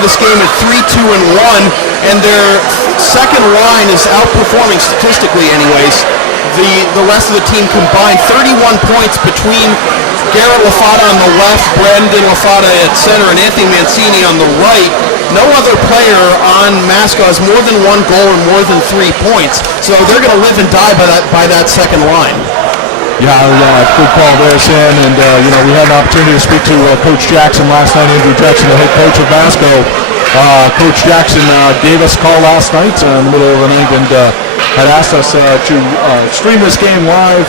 into this game at 3-2-1, and their second line is outperforming statistically anyways the rest of the team combined. 31 points between Garrett LaFata on the left, Brendan LaFata at center, and Anthony Mancini on the right. No other player on Masco has more than one goal and more than 3 points, so they're going to live and die by that second line. Yeah, good call there, Sam. And we had an opportunity to speak to Coach Jackson last night. Andrew Jackson, the head coach of Masco. Coach Jackson gave us a call last night in the middle of the night and had asked us to stream this game live,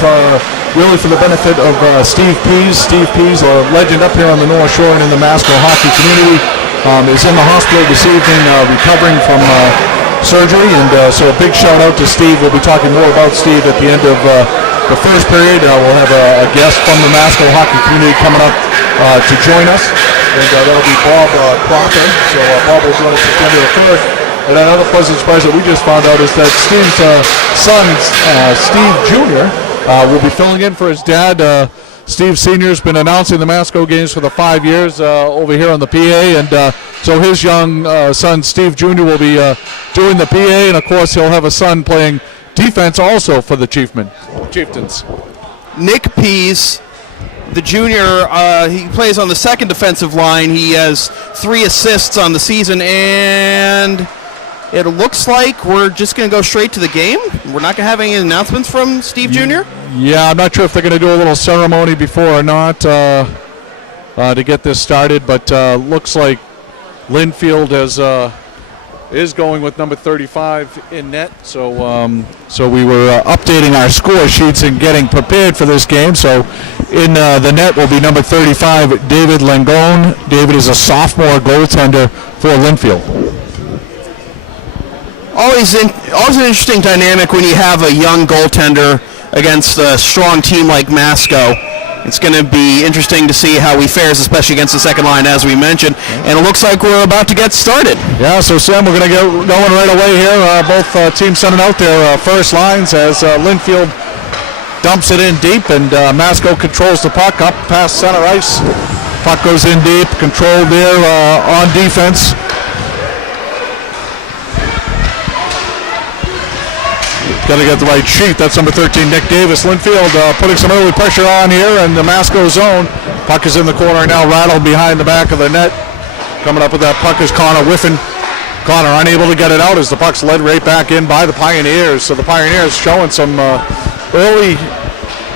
really for the benefit of Steve Pease. Steve Pease, a legend up here on the North Shore and in the Masco hockey community, is in the hospital this evening recovering from surgery. And so a big shout out to Steve. We'll be talking more about Steve at the end of the first period. We'll have a guest from the Masco hockey community coming up to join us, and that'll be Bob Crocker. So Bob will join us September the 1st. And another pleasant surprise that we just found out is that Steve's son, Steve Jr., will be filling in for his dad. Steve Sr.'s been announcing the Masco games for the 5 years over here on the PA, and so his young son, Steve Jr., will be doing the PA, and of course he'll have a son playing defense also for the Chieftains. Nick Pease, the junior, he plays on the second defensive line. He has 3 assists on the season, and it looks like we're just going to go straight to the game. We're not going to have any announcements from Steve Jr.? Yeah, I'm not sure if they're going to do a little ceremony before or not to get this started, but looks like Lynnfield is going with number 35 in net. So we were updating our score sheets and getting prepared for this game. So in the net will be number 35, David Langone. David is a sophomore goaltender for Lynnfield. Always an interesting dynamic when you have a young goaltender against a strong team like Masco. It's going to be interesting to see how he fares, especially against the second line, as we mentioned. And it looks like we're about to get started. Yeah, so Sam, we're going to get going right away here. Both teams sending out their first lines as Lynnfield dumps it in deep, and Masco controls the puck up past center ice. Puck goes in deep, controlled there on defense. Got to get the right sheet. That's number 13, Nick Davis. Lynnfield putting some early pressure on here in the Masco zone. Puck is in the corner now, rattled behind the back of the net. Coming up with that puck is Connor Whiffen. Connor unable to get it out as the puck's led right back in by the Pioneers. So the Pioneers showing some early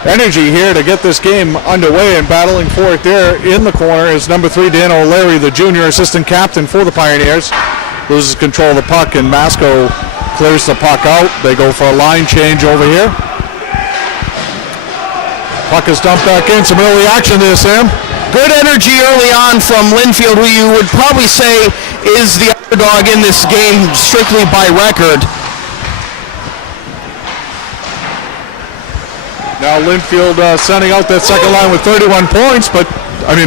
energy here to get this game underway, and battling for it there in the corner is number 3, Dan O'Leary, the junior assistant captain for the Pioneers. Loses control of the puck, and Masco clears the puck out. They go for a line change over here. Puck is dumped back in. Some early action there, Sam. Good energy early on from Lynnfield, who you would probably say is the underdog in this game strictly by record. Now Lynnfield sending out that second line with 31 points, but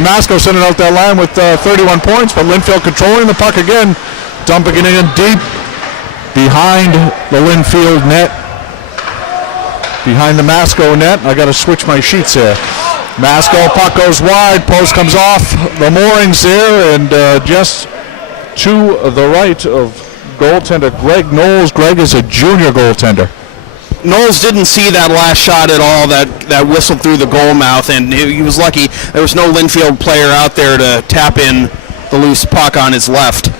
Masco sending out that line with 31 points, but Lynnfield controlling the puck again, dumping it in deep behind the Lynnfield net, behind the Masco net. I got to switch my sheets here. Masco, puck goes wide, post comes off the moorings there, and just to the right of goaltender Greg Knowles. Greg is a junior goaltender. Knowles didn't see that last shot at all, that whistled through the goal mouth, and he was lucky there was no Lynnfield player out there to tap in the loose puck on his left.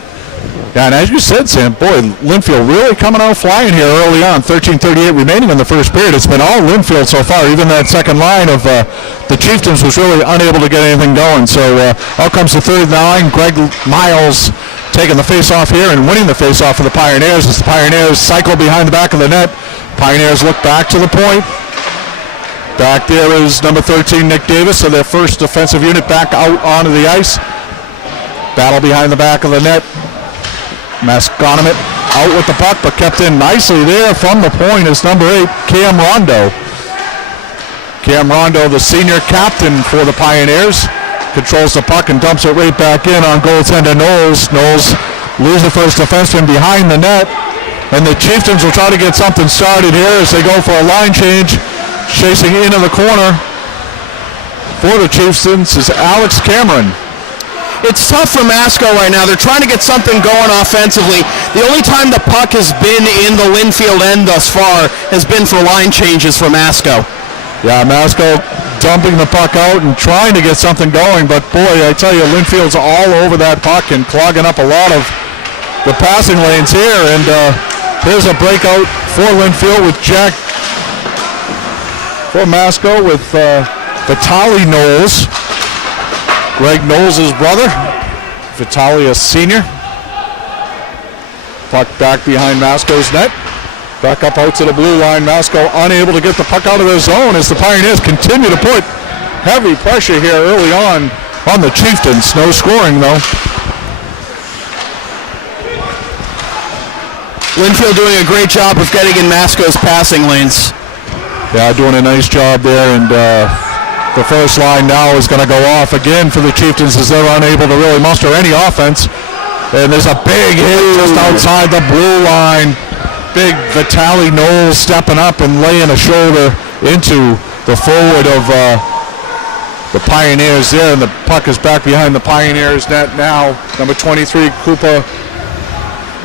Yeah, and as you said, Sam, boy, Lynnfield really coming out flying here early on. 13:38 remaining in the first period. It's been all Lynnfield so far. Even that second line of the Chieftains was really unable to get anything going. So out comes the third line. Greg Miles taking the face-off here and winning the face-off for the Pioneers as the Pioneers cycle behind the back of the net. Pioneers look back to the point. Back there is number 13, Nick Davis, so their first defensive unit back out onto the ice. Battle behind the back of the net. Masconomet out with the puck, but kept in nicely there from the point is number 8, Cam Rondo. Cam Rondo, the senior captain for the Pioneers, controls the puck and dumps it right back in on goaltender Knowles. Knowles loses the first defenseman behind the net, and the Chieftains will try to get something started here as they go for a line change. Chasing into the corner for the Chieftains is Alex Cameron. it's tough for Masco right now. They're trying to get something going offensively. The only time the puck has been in the Lynnfield end thus far has been for line changes for Masco. Yeah, Masco dumping the puck out and trying to get something going, but boy, I tell you, Lynnfield's all over that puck and clogging up a lot of the passing lanes here, and here's a breakout for Lynnfield with Jack, for Masco with Vitaly Knowles, Greg Knowles' brother, Vitaly a senior. Puck back behind Masco's net. Back up out to the blue line. Masco unable to get the puck out of their zone as the Pioneers continue to put heavy pressure here early on the Chieftains. No scoring though. Lynnfield doing a great job of getting in Masco's passing lanes. Yeah, doing a nice job there, and the first line now is going to go off again for the Chieftains as they're unable to really muster any offense. And there's a big hit just outside the blue line. Big Vitaly Knowles stepping up and laying a shoulder into the forward of the Pioneers there, and the puck is back behind the Pioneers net now. Number 23, Koopa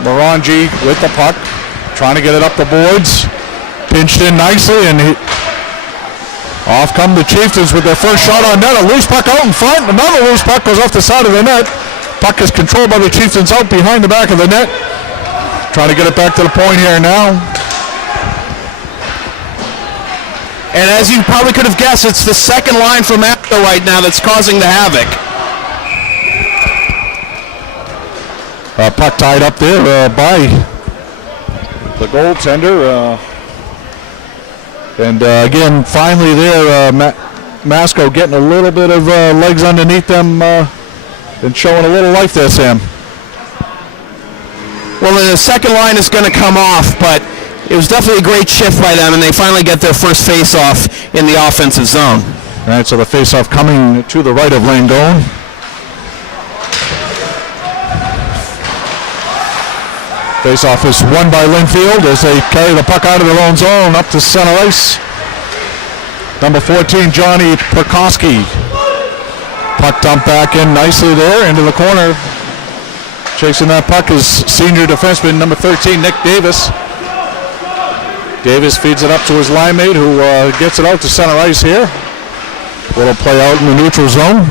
Morangi with the puck, trying to get it up the boards. Pinched in nicely, and off come the Chieftains with their first shot on net. A loose puck out in front. Another loose puck goes off the side of the net. Puck is controlled by the Chieftains out behind the back of the net. Trying to get it back to the point here now. And as you probably could have guessed, it's the second line from Masco right now that's causing the havoc. Puck tied up there by the goaltender. And again, finally there, Masco getting a little bit of legs underneath them and showing a little life there, Sam. Well, the second line is going to come off, but it was definitely a great shift by them, and they finally get their first face-off in the offensive zone. All right, so the face-off coming to the right of Langone. Face-off is won by Lynnfield as they carry the puck out of their own zone up to center ice. Number 14, Johnny Perkowski. Puck dumped back in nicely there into the corner. Chasing that puck is senior defenseman number 13, Nick Davis. Davis feeds it up to his line mate, who gets it out to center ice here. Little play out in the neutral zone.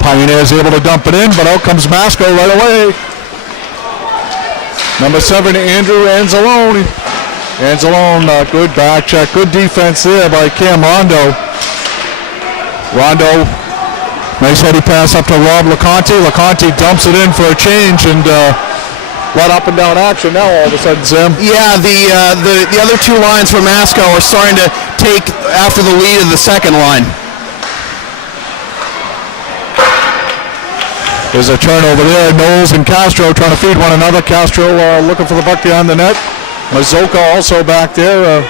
Pioneers able to dump it in, but out comes Masco right away. Number 7, Andrew Anzalone. Anzalone, good back check, good defense there by Cam Rondo. Rondo, nice heady pass up to Rob LeConte. LeConte dumps it in for a change, and a lot up and down action now all of a sudden, Sam. Yeah, the other two lines for Masco are starting to take after the lead of the second line. There's a turnover there. Knowles and Castro trying to feed one another. Castro looking for the puck behind the net. Mazoka also back there.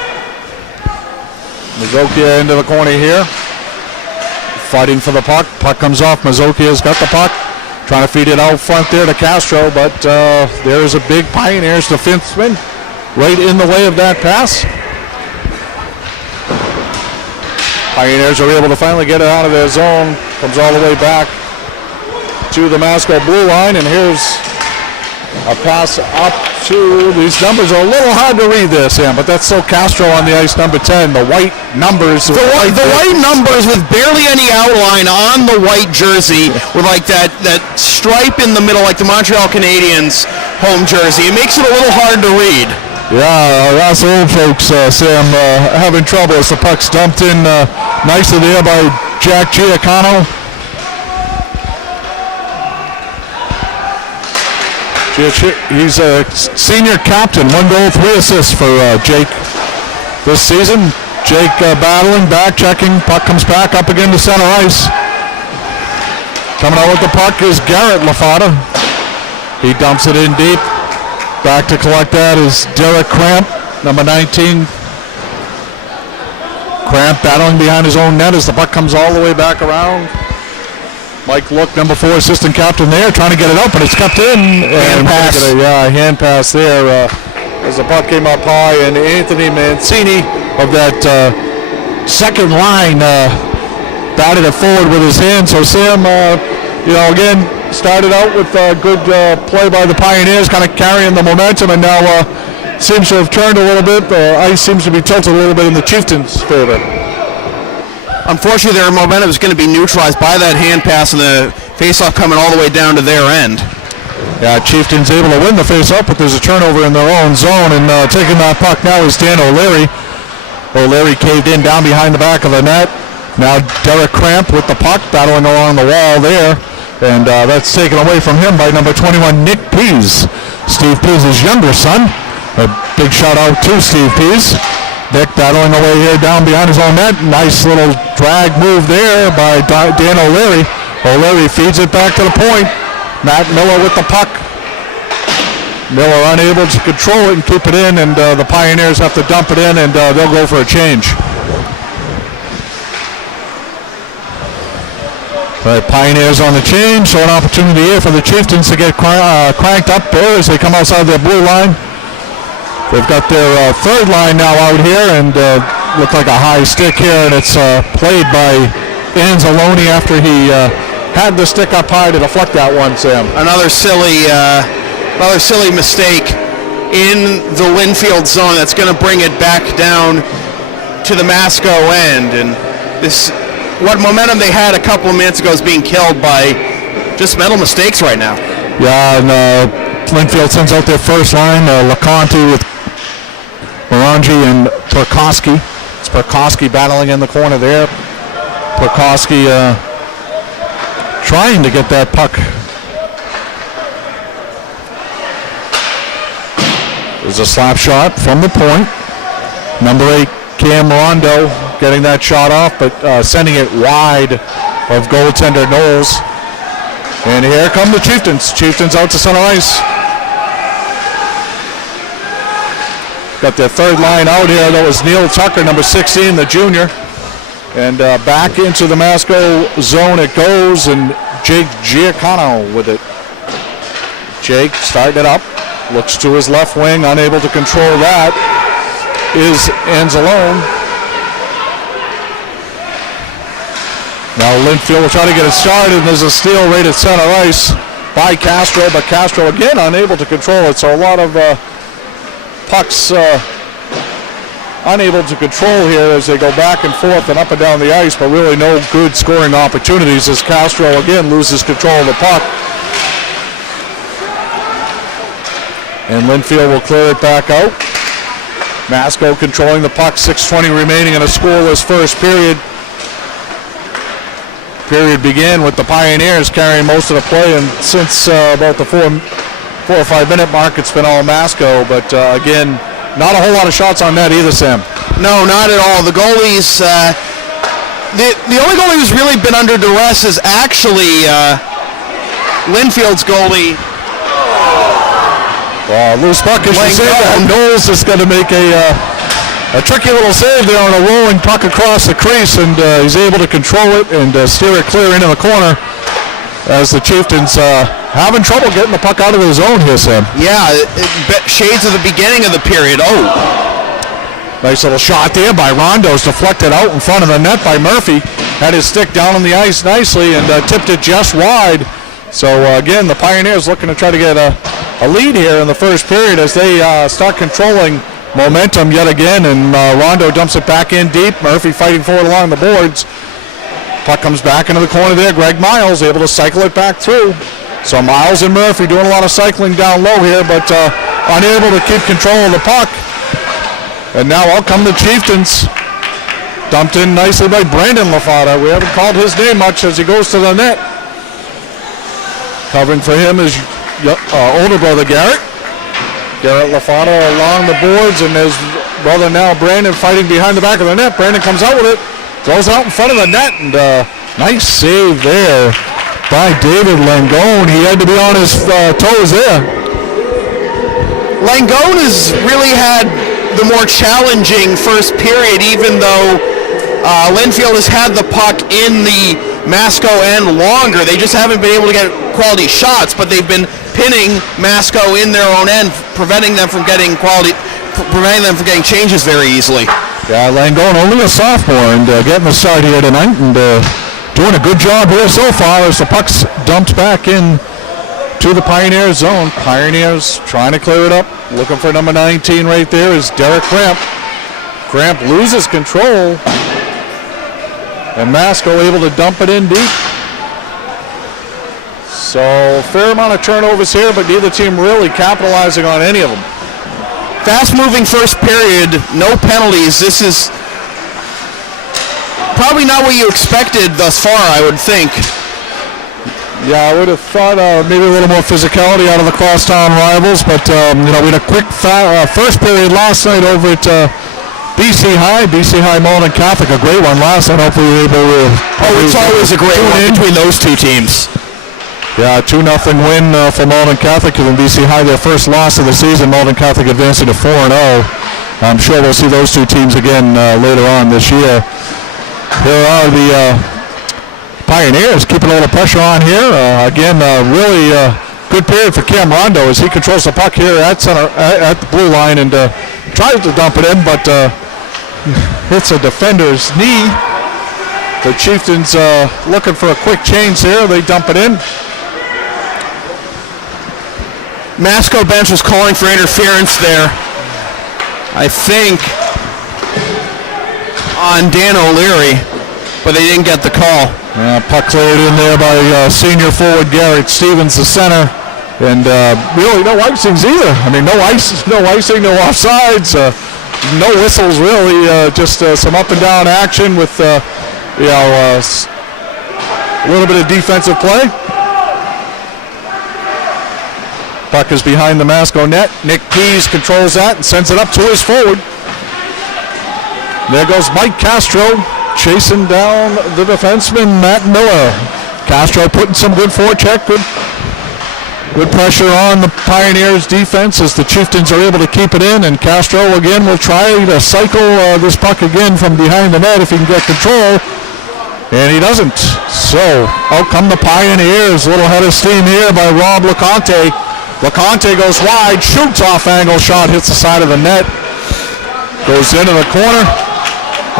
Mazokia into the corner here. Fighting for the puck. Puck comes off. Mazokia's got the puck. Trying to feed it out front there to Castro, but there's a big Pioneers defenseman right in the way of that pass. Pioneers are able to finally get it out of their zone. Comes all the way back to the Masco blue line, and here's a pass up to, these numbers are a little hard to read there, Sam, but that's still Castro on the ice, number 10, the white numbers. The white numbers with barely any outline on the white jersey with like that stripe in the middle like the Montreal Canadiens home jersey. It makes it a little hard to read. Yeah, us old folks, Sam, having trouble as the puck's dumped in nicely there by Jack Giacono. He's a senior captain, 1 goal, 3 assists for Jake this season. Jake battling, back checking, puck comes back up again to center ice. Coming out with the puck is Garrett LaFada. He dumps it in deep. Back to collect that is Derek Cramp, number 19. Cramp battling behind his own net as the puck comes all the way back around. Mike Look, number 4, assistant captain there, trying to get it up, but it's kept in. Hand pass. Hand pass there as the puck came up high, and Anthony Mancini of that second line batted it forward with his hand. So Sam, again, started out with good play by the Pioneers, kind of carrying the momentum, and now seems to have turned a little bit. The ice seems to be tilted a little bit in the Chieftains' favor. Unfortunately, their momentum is going to be neutralized by that hand pass and the faceoff coming all the way down to their end. Yeah, Chieftains able to win the faceoff, but there's a turnover in their own zone, and taking that puck now is Dan O'Leary. O'Leary caved in down behind the back of the net. Now Derek Cramp with the puck, battling along the wall there, and that's taken away from him by number 21, Nick Pease, Steve Pease's younger son. A big shout out to Steve Pease. Nick battling away here down behind his own net. Nice little drag move there by Dan O'Leary. O'Leary feeds it back to the point. Matt Miller with the puck. Miller unable to control it and keep it in, and the Pioneers have to dump it in, and they'll go for a change. All right, Pioneers on the change, so an opportunity here for the Chieftains to get cranked up there as they come outside their blue line. They've got their third line now out here, and look like a high stick here, and it's played by Anzalone after he had the stick up high to deflect that one, Sam. Another silly mistake in the Lynnfield zone that's going to bring it back down to the Masco end, and what momentum they had a couple of minutes ago is being killed by just mental mistakes right now. Yeah, and Lynnfield sends out their first line, LeConte with Morangi and Perkowski. It's Perkowski battling in the corner there. Perkowski trying to get that puck. There's a slap shot from the point. Number 8, Cam Rondo, getting that shot off, but sending it wide of goaltender Knowles. And here come the Chieftains. Chieftains out to center ice. Got their third line out here. That was Neil Tucker, number 16, the junior. And back into the Masco zone it goes, and Jake Giacono with it. Jake starting it up. Looks to his left wing, unable to control that. Is Anzalone. Now Lynnfield will try to get it started, and there's a steal right at center ice by Castro, but Castro again unable to control it. So a lot of pucks unable to control here as they go back and forth and up and down the ice, but really no good scoring opportunities as Castro again loses control of the puck. And Lynnfield will clear it back out. Masco controlling the puck, 6:20 remaining in a scoreless first period. Period began with the Pioneers carrying most of the play, and since about the 4 or 5 minute mark, it's been all Masco, but again, not a whole lot of shots on net either, Sam. No, not at all. The goalies, the only goalie who's really been under duress is actually Lynnfield's goalie. Loose puck, as you say that. Knowles is going to make a tricky little save there on a rolling puck across the crease, and he's able to control it and steer it clear into the corner as the Chieftains having trouble getting the puck out of the zone here, Sam. Yeah, shades of the beginning of the period. Oh. Nice little shot there by Rondo's, deflected out in front of the net by Murphy. Had his stick down on the ice nicely and tipped it just wide. So again, the Pioneers looking to try to get a lead here in the first period as they start controlling momentum yet again, and Rondo dumps it back in deep. Murphy fighting for it along the boards. Puck comes back into the corner there. Greg Miles able to cycle it back through. So Miles and Murphy doing a lot of cycling down low here, but unable to keep control of the puck. And now out come the Chieftains. Dumped in nicely by Brandon LaFada. We haven't called his name much as he goes to the net. Covering for him is older brother Garrett. Garrett LaFada along the boards, and his brother now Brandon fighting behind the back of the net. Brandon comes out with it, throws it out in front of the net, and nice save there by David Langone. He had to be on his toes there. Langone has really had the more challenging first period, even though Lynnfield has had the puck in the Masco end longer. They just haven't been able to get quality shots, but they've been pinning Masco in their own end, preventing them from getting changes very easily. Yeah, Langone only a sophomore and getting the start here tonight, and doing a good job here so far as the puck's dumped back in to the Pioneer zone. Pioneers trying to clear it up. Looking for number 19 right there is Derek Cramp. Cramp loses control. And Masco able to dump it in deep. So fair amount of turnovers here, but neither team really capitalizing on any of them. Fast-moving first period, no penalties. This is probably not what you expected thus far, I would think. Yeah, I would have thought maybe a little more physicality out of the crosstown rivals, but we had a quick first period last night over at BC High Malden Catholic, a great one last night. Hopefully we were able to. It's always a great one between those two teams. Yeah, 2-0 win for Malden Catholic and BC High, their first loss of the season. Malden Catholic advancing to 4-0. I'm sure we'll see those two teams again later on this year. Here are the Pioneers keeping a little pressure on here. Again, really good period for Cam Rondo as he controls the puck here at center at the blue line and tries to dump it in, but hits a defender's knee. The Chieftains looking for a quick change here. They dump it in. Masco bench was calling for interference there, I think, on Dan O'Leary, but they didn't get the call. Yeah, puck cleared in there by senior forward Garrett Stevens, the center, and really no icings either. I mean, no icing, no offsides, no whistles really, just some up and down action with a little bit of defensive play. Puck is behind the Masco net. Nick Pease controls that and sends it up to his forward. There goes Mike Castro chasing down the defenseman Matt Miller. Castro putting some good forecheck, good pressure on the Pioneers defense as the Chieftains are able to keep it in, and Castro again will try to cycle this puck again from behind the net if he can get control, and he doesn't. So out come the Pioneers. A little head of steam here by Rob LeConte. LeConte goes wide, shoots off angle shot, hits the side of the net, goes into the corner,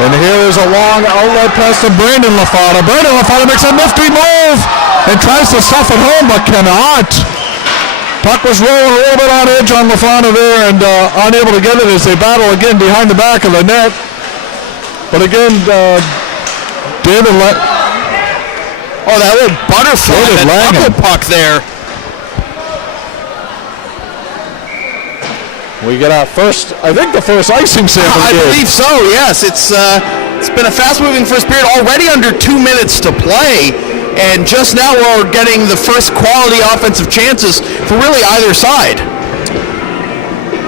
and here is a long outlet pass to Brandon LaFada. Brandon LaFada makes a nifty move and tries to stuff it home, but cannot. Puck was rolling a little bit on edge on LaFada there and unable to get it as they battle again behind the back of the net. But again, David that little butterfly, that knuckle puck there. We get our first, I think the first icing save of the game. I believe so, yes. It's been a fast-moving first period, already under 2 minutes to play, and just now we're getting the first quality offensive chances for really either side.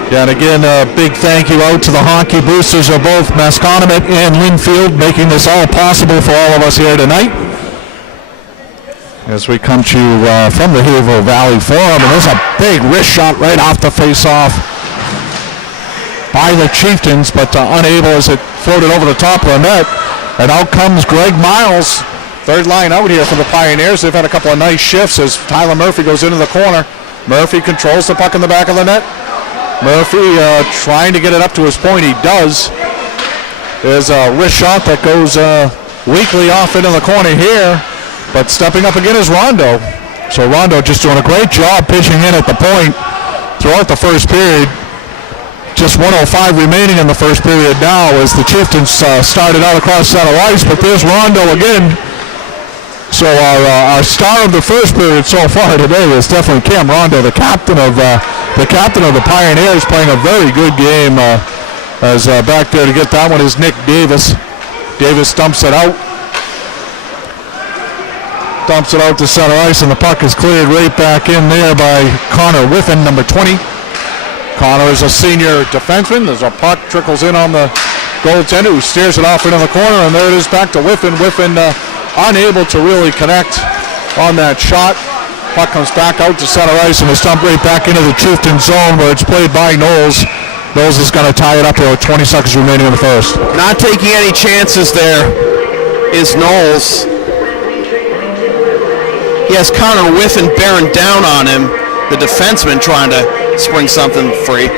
Yeah, and again, a big thank you out to the hockey boosters of both Masconomet and Lynnfield, making this all possible for all of us here tonight. As we come to you from the Haverhill Valley Forum, and there's a big wrist shot right off the face-off by the Chieftains, but unable as it floated over the top of the net. And out comes Greg Miles, third line out here for the Pioneers. They've had a couple of nice shifts as Tyler Murphy goes into the corner. Murphy controls the puck in the back of the net. Murphy trying to get it up to his point. He does. There's a wrist shot that goes weakly off into the corner here, but stepping up again is Rondo. So Rondo just doing a great job pitching in at the point throughout the first period. Just 1:05 remaining in the first period now as the Chieftains started out across center ice, but there's Rondo again. So our star of the first period so far today is definitely Cam Rondo, the captain of the Pioneers, playing a very good game. As back there to get that one is Nick Davis. Davis dumps it out to center ice, and the puck is cleared right back in there by Connor Whiffen, number 20. Connor is a senior defenseman. There's a puck, trickles in on the goaltender who steers it off into the corner, and there it is back to Whiffen. Whiffen unable to really connect on that shot. Puck comes back out to center ice and is dumped right back into the Chieftain zone where it's played by Knowles. Knowles is going to tie it up with 20 seconds remaining in the first. Not taking any chances there is Knowles. He has Connor Whiffen bearing down on him, the defenseman trying to spring something free.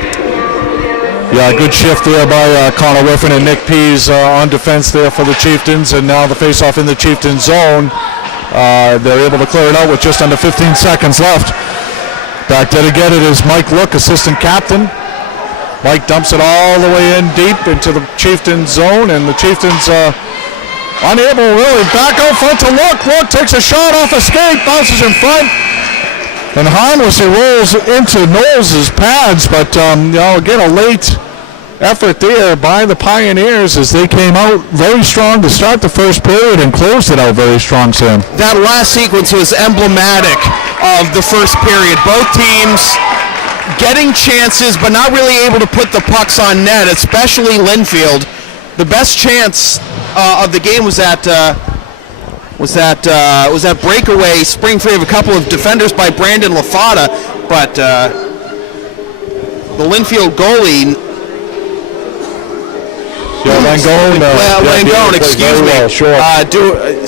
Yeah, good shift there by Connor Whiffen and Nick Pease on defense there for the Chieftains, and now the face-off in the Chieftains zone. They're able to clear it out with just under 15 seconds left. Back there to get it is Mike Look, assistant captain. Mike dumps it all the way in deep into the Chieftains zone, and the Chieftains unable really back out front to Look. Look takes a shot off a skate, bounces in front, and harmlessly rolls into Knowles' pads, but again, a late effort there by the Pioneers as they came out very strong to start the first period and closed it out very strong, Sam. That last sequence was emblematic of the first period. Both teams getting chances but not really able to put the pucks on net, especially Lynnfield. The best chance of the game was that breakaway spring free of a couple of defenders by Brandon LaFada, but the Lynnfield goalie, Langone,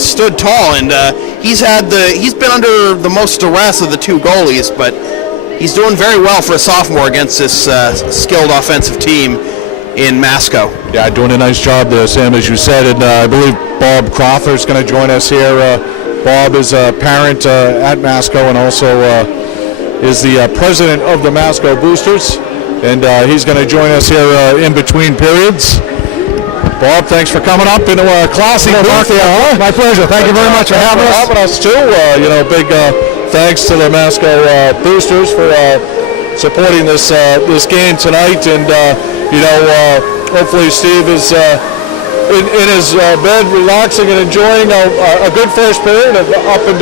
stood tall, and he's been under the most duress of the two goalies, but he's doing very well for a sophomore against this skilled offensive team in Masco. Yeah, doing a nice job there, Sam, as you said, and I believe Bob Crawford is going to join us here. Bob is a parent at Masco and also is the president of the Masco Boosters, and he's going to join us here in between periods. Bob, thanks for coming up into a classy booth here, huh? My pleasure. Thank you very much for having us too. Big thanks to the Masco Boosters for supporting this game tonight, and hopefully Steve is in his bed, relaxing and enjoying a good first period of up and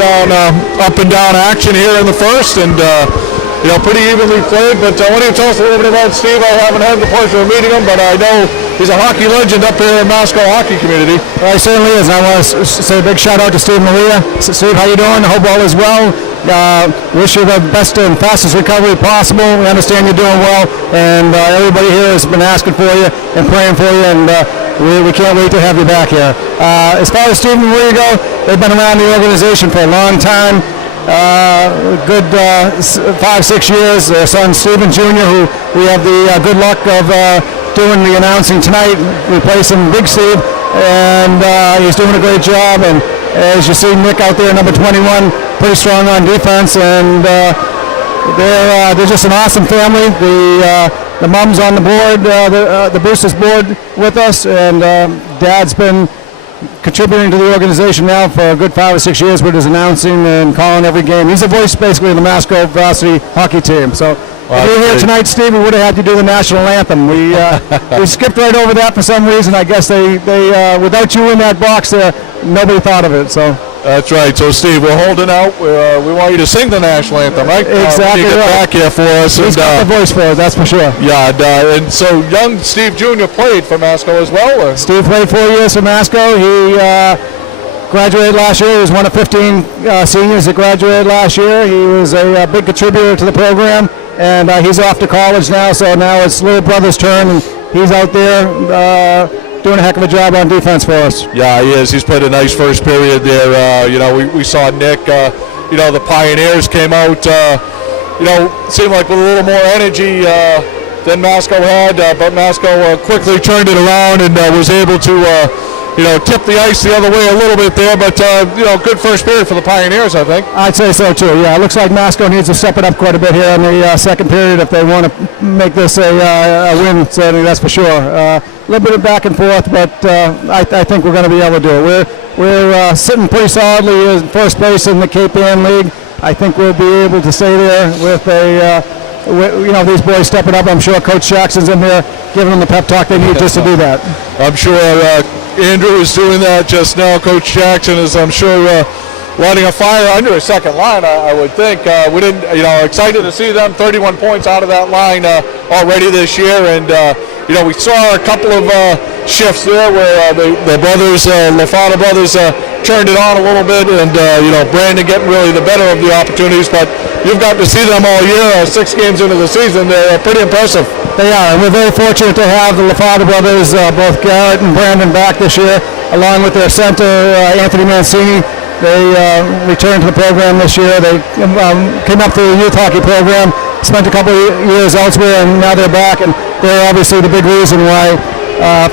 down action here in the first, and pretty evenly played. But why don't you tell us a little bit about Steve? I haven't had the pleasure of meeting him, but I know he's a hockey legend up here in the Masco hockey community. Well, he certainly is. I want to say a big shout out to Steve Maria. Steve, how you doing? I hope all is well. Wish you the best and fastest recovery possible. We understand you're doing well, and everybody here has been asking for you and praying for you, and we can't wait to have you back here. As far as Steve and Maria go, they've been around the organization for a long time. Good 5-6 years. Their son Stephen Jr., who we have the good luck of doing the announcing tonight, replacing Big Steve, and he's doing a great job. And as you see, Nick out there, number 21, pretty strong on defense, and they're just an awesome family. The mom's on the board, the Boosters board with us, and Dad's been contributing to the organization now for a good 5 or 6 years with his announcing and calling every game. He's the voice basically of the Masco varsity hockey team. So if you're here tonight, Steve, we would have had to do the national anthem. We skipped right over that for some reason. I guess they without you in that box there, nobody thought of it. So. That's right. So, Steve, we're holding out. We want you to sing the national anthem, right? Exactly. Get back here for us. He's got the voice for us, that's for sure. Yeah, and so young Steve Jr. played for Masco as well? Or? Steve played 4 years for Masco. He graduated last year. He was one of 15 seniors that graduated last year. He was a big contributor to the program, and he's off to college now, so now it's little brother's turn, and he's out there doing a heck of a job on defense for us. Yeah, he is. He's played a nice first period there. We saw Nick. The Pioneers came out. Seemed like with a little more energy than Masco had, but Masco quickly turned it around and was able to, tip the ice the other way a little bit there. But good first period for the Pioneers, I think. I'd say so too. Yeah, it looks like Masco needs to step it up quite a bit here in the second period if they want to make this a win. Certainly, that's for sure. A little bit of back and forth, but I think we're going to be able to do it. We're sitting pretty solidly in first place in the Cape Ann League. I think we'll be able to stay there with these boys stepping up. I'm sure Coach Jackson's in there giving them the pep talk they need just to do that. I'm sure Andrew is doing that just now. Coach Jackson is, I'm sure, lighting a fire under a second line, I would think. We didn't, excited to see them 31 points out of that line already this year, and we saw a couple of shifts there where the brothers, LaFada brothers, turned it on a little bit, and Brandon getting really the better of the opportunities. But you've got to see them all year. 6 games into the season, they're pretty impressive. They are, and we're very fortunate to have the LaFada brothers, both Garrett and Brandon, back this year, along with their center, Anthony Mancini. They returned to the program this year. They came up through the youth hockey program, spent a couple of years elsewhere, and now they're back. And they're obviously the big reason why,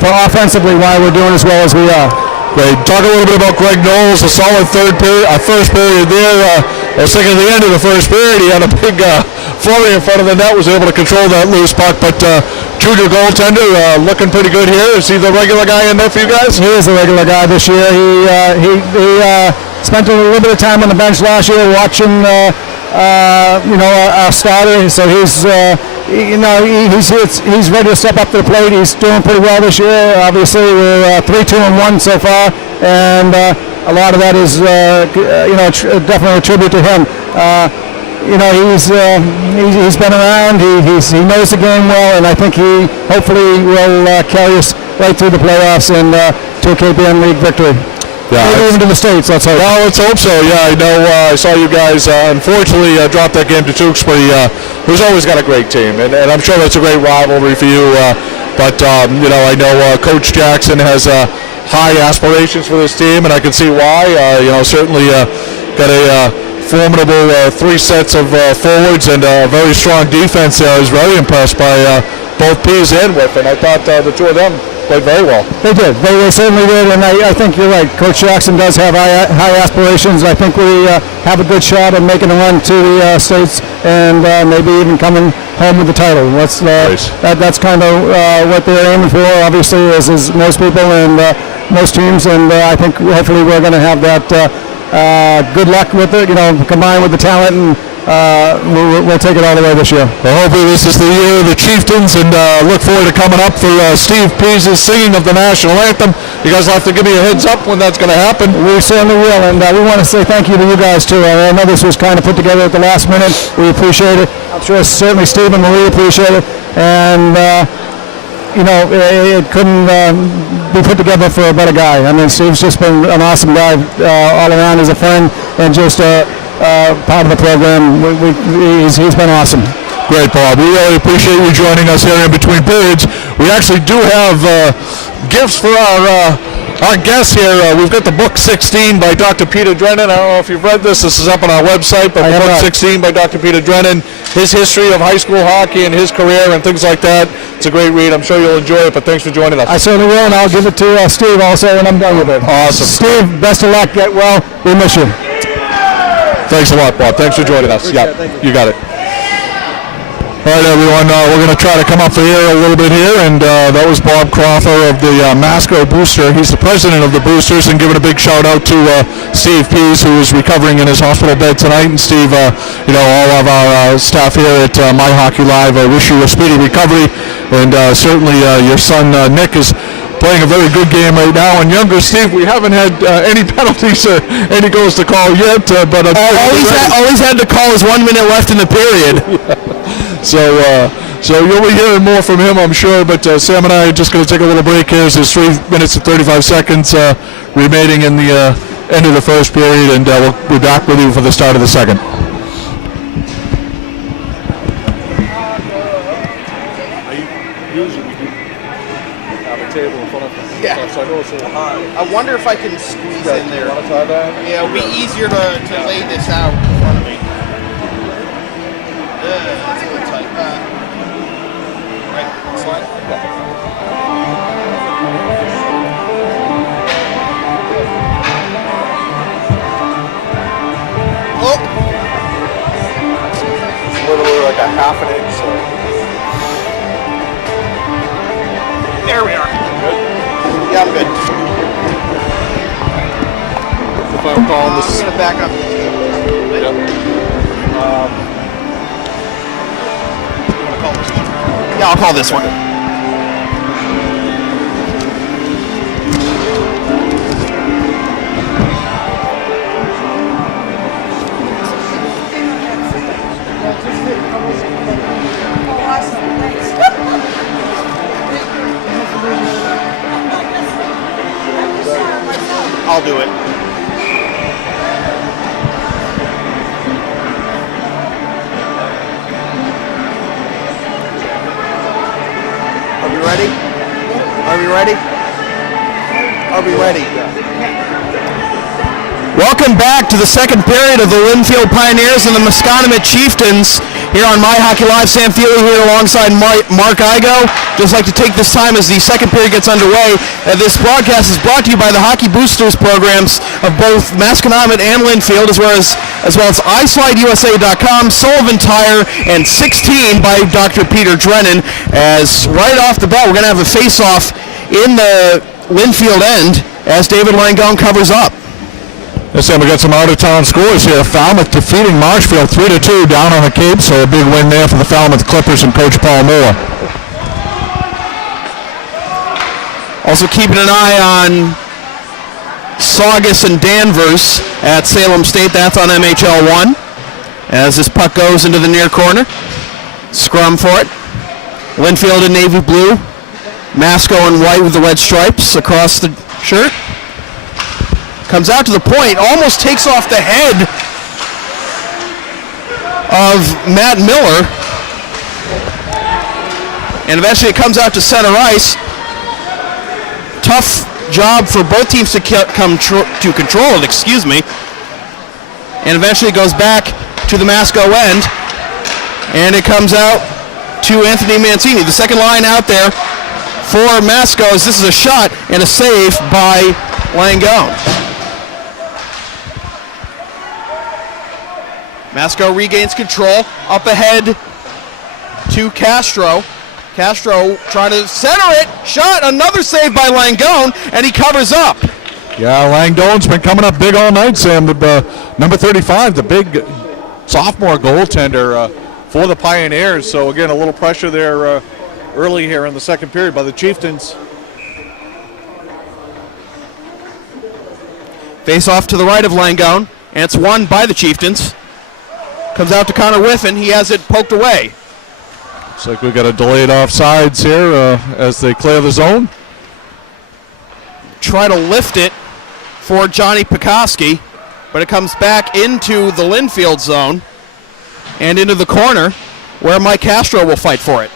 for offensively, why we're doing as well as we are. Great. Talk a little bit about Greg Knowles, a solid first period there. I was thinking at the end of the first period, he had a big flurry in front of the net, was able to control that loose puck, but junior goaltender looking pretty good here. Is he the regular guy in there for you guys? He is the regular guy this year. He spent a little bit of time on the bench last year watching, our starter, so he's ready to step up to the plate. He's doing pretty well this year. Obviously, we're 3-2-1 so far, and a lot of that is, definitely a tribute to him. He's been around. He knows the game well, and I think he hopefully will carry us right through the playoffs and to a KPN League victory. Yeah, maybe even to the States, let's hope. Well, let's hope so. Yeah, I know I saw you guys unfortunately drop that game to Tewksbury, who's always got a great team, and I'm sure that's a great rivalry for you. But I know Coach Jackson has high aspirations for this team, and I can see why. Certainly got a formidable 3 sets of forwards and a very strong defense. I was very impressed by both Pease and Whiff, and I thought the two of them played very well. They did. They certainly did, and I think you're right. Coach Jackson does have high aspirations. I think we have a good shot at making a run to the States and maybe even coming home with the title. That's kind of what they're aiming for, obviously, as most people and most teams, and I think hopefully we're going to have that good luck with it, combined with the talent, and we'll take it all the way this year. Well, hopefully this is the year of the Chieftains, and look forward to coming up for Steve Pease's singing of the national anthem. You guys will have to give me a heads up when that's going to happen. We certainly will, and we want to say thank you to you guys too. I know this was kind of put together at the last minute. We appreciate it. I'm sure certainly Steve and Marie appreciate it, and it couldn't be put together for a better guy. I mean, Steve's just been an awesome guy all around as a friend and just part of the program. He's been awesome. Great, Bob. We really appreciate you joining us here in between periods. We actually do have gifts for our guests here. We've got the book 16 by Dr. Peter Drennan. I don't know if you've read this. This is up on our website, but the book 16 by Dr. Peter Drennan, his history of high school hockey and his career and things like that. It's a great read. I'm sure you'll enjoy it, but thanks for joining us. I certainly will, and I'll give it to Steve also when I'm done with it. Awesome. Steve, best of luck. Get well. We miss you. Thanks a lot, Bob. Thanks for joining us. Yeah, you got it. All right, everyone, we're going to try to come up for air a little bit here, and that was Bob Crawford of the Masco Booster. He's the president of the Boosters, and giving a big shout-out to Steve Pease, who is recovering in his hospital bed tonight. And Steve, all of our staff here at My Hockey Live, I wish you a speedy recovery, and certainly your son, Nick, is playing a very good game right now. And younger Steve, we haven't had any penalties or any goals to call yet, but always had to call as 1 minute left in the period. So you'll be hearing more from him, I'm sure. But Sam and I are just going to take a little break here. There's 3 minutes and 35 seconds remaining in the end of the first period, and we'll be back with you for the start of the second. Yeah. So I know it's a little high. I wonder if I can squeeze in there. Want to try that? Yeah, it'll be easier to lay this out in front of me. That's a little tight. Right, slide. Oh! It's literally like a half an inch. So. There we are. Yeah, I'm good. If I'm calling this, I'm going to back up. Yep. Call this one. Yeah, I'll call this one. I'll do it. Are we ready? Are we ready? Are we ready? Welcome back to the second period of the Lynnfield Pioneers and the Masconomet Chieftains. here on My Hockey Live. Sam Thiele here alongside Mark Igo. Just like to take this time as the second period gets underway. This broadcast is brought to you by the Hockey Boosters programs of both Masconomet and Lynnfield, as well as iSlideUSA.com, Sullivan Tire, and 16 by Dr. Peter Drennan. As right off the bat, we're going to have a face-off in the Lynnfield end as David Langone covers up. Yes, and we got some out-of-town scores here. Falmouth defeating Marshfield 3-2 down on the Cape, so a big win there for the Falmouth Clippers and Coach Paul Moore. Also keeping an eye on Saugus and Danvers at Salem State. That's on MHL 1. As this puck goes into the near corner. Scrum for it. Lynnfield in navy blue. Masco in white with the red stripes across the shirt. Comes out to the point, almost takes off the head of Matt Miller. And eventually it comes out to center ice. Tough job for both teams to to control it, And eventually it goes back to the Masco end. And it comes out to Anthony Mancini. The second line out there for Masco as this is a shot and a save by Langone. Masco regains control, up ahead to Castro. Castro trying to center it, shot, another save by Langone, and he covers up. Yeah, Langone's been coming up big all night, Sam. Number 35, the big sophomore goaltender for the Pioneers. So again, a little pressure there early here in the second period by the Chieftains. Face off to the right of Langone, and it's won by the Chieftains. Comes out to Connor Whiffen. He has it poked away. Looks like we got a delayed offsides here as they clear the zone. Try to lift it for Johnny Pekoski, but it comes back into the Lynnfield zone and into the corner where Mike Castro will fight for it.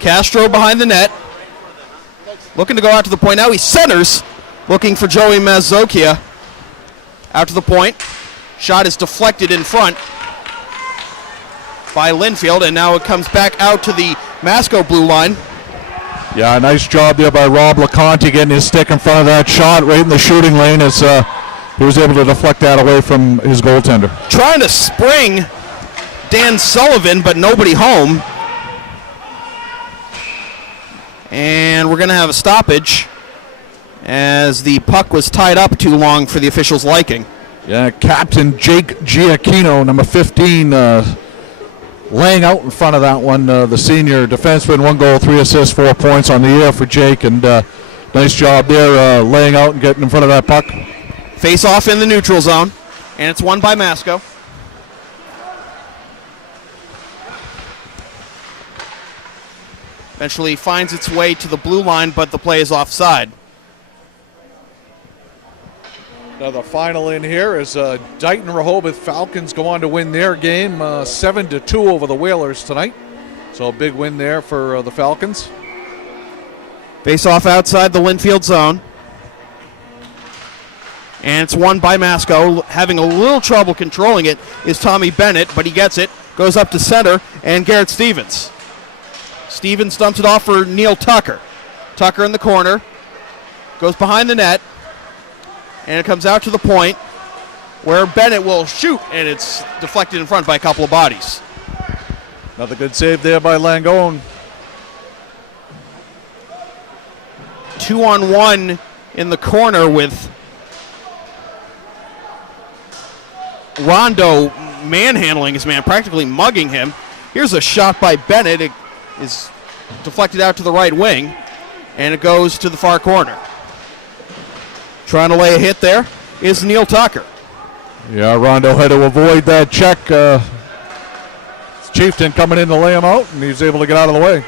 Castro behind the net. Looking to go out to the point now. He centers. Looking for Joey Mazzokia. Out to the point. Shot is deflected in front by Lynnfield, and now it comes back out to the Masco blue line. Yeah, nice job there by Rob LeConte getting his stick in front of that shot right in the shooting lane as he was able to deflect that away from his goaltender. Trying to spring Dan Sullivan, but nobody home. And we're going to have a stoppage as the puck was tied up too long for the officials' liking. Yeah, Captain Jake Giacchino, number 15, laying out in front of that one. The senior defenseman, 1 goal, 3 assists, 4 points on the year for Jake, and nice job there laying out and getting in front of that puck. Face off in the neutral zone, and it's won by Masco. Eventually finds its way to the blue line, but the play is offside. Now the final in here is Dighton Rehoboth Falcons go on to win their game 7-2 over the Whalers tonight. So a big win there for the Falcons. Face off outside the Lynnfield zone. And it's won by Masco. Having a little trouble controlling it is Tommy Bennett, but he gets it. Goes up to center, and Garrett Stevens. Stevens dumps it off for Neil Tucker. Tucker in the corner. Goes behind the net. And it comes out to the point where Bennett will shoot, and it's deflected in front by a couple of bodies. Another good save there by Langone. 2-on-1 in the corner with Rondo manhandling his man, practically mugging him. Here's a shot by Bennett. It is deflected out to the right wing, and it goes to the far corner. Trying to lay a hit there is Neil Tucker. Yeah, Rondo had to avoid that check. Chieftain coming in to lay him out, and he was able to get out of the way.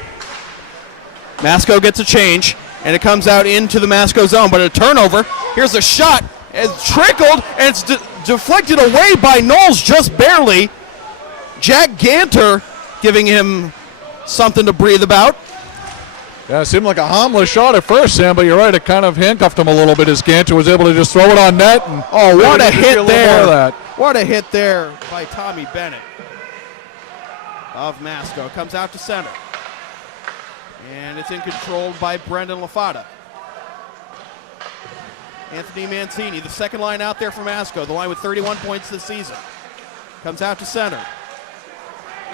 Masco gets a change, and it comes out into the Masco zone, but a turnover. Here's a shot. It's trickled, and it's deflected away by Knowles just barely. Jack Ganter giving him something to breathe about. Yeah, it seemed like a harmless shot at first, Sam, but you're right. It kind of handcuffed him a little bit as Ganter was able to just throw it on net. And what a hit there. That. What a hit there by Tommy Bennett of Masco. Comes out to center. And it's in control by Brendan LaFada. Anthony Mancini, the second line out there for Masco, the line with 31 points this season. Comes out to center.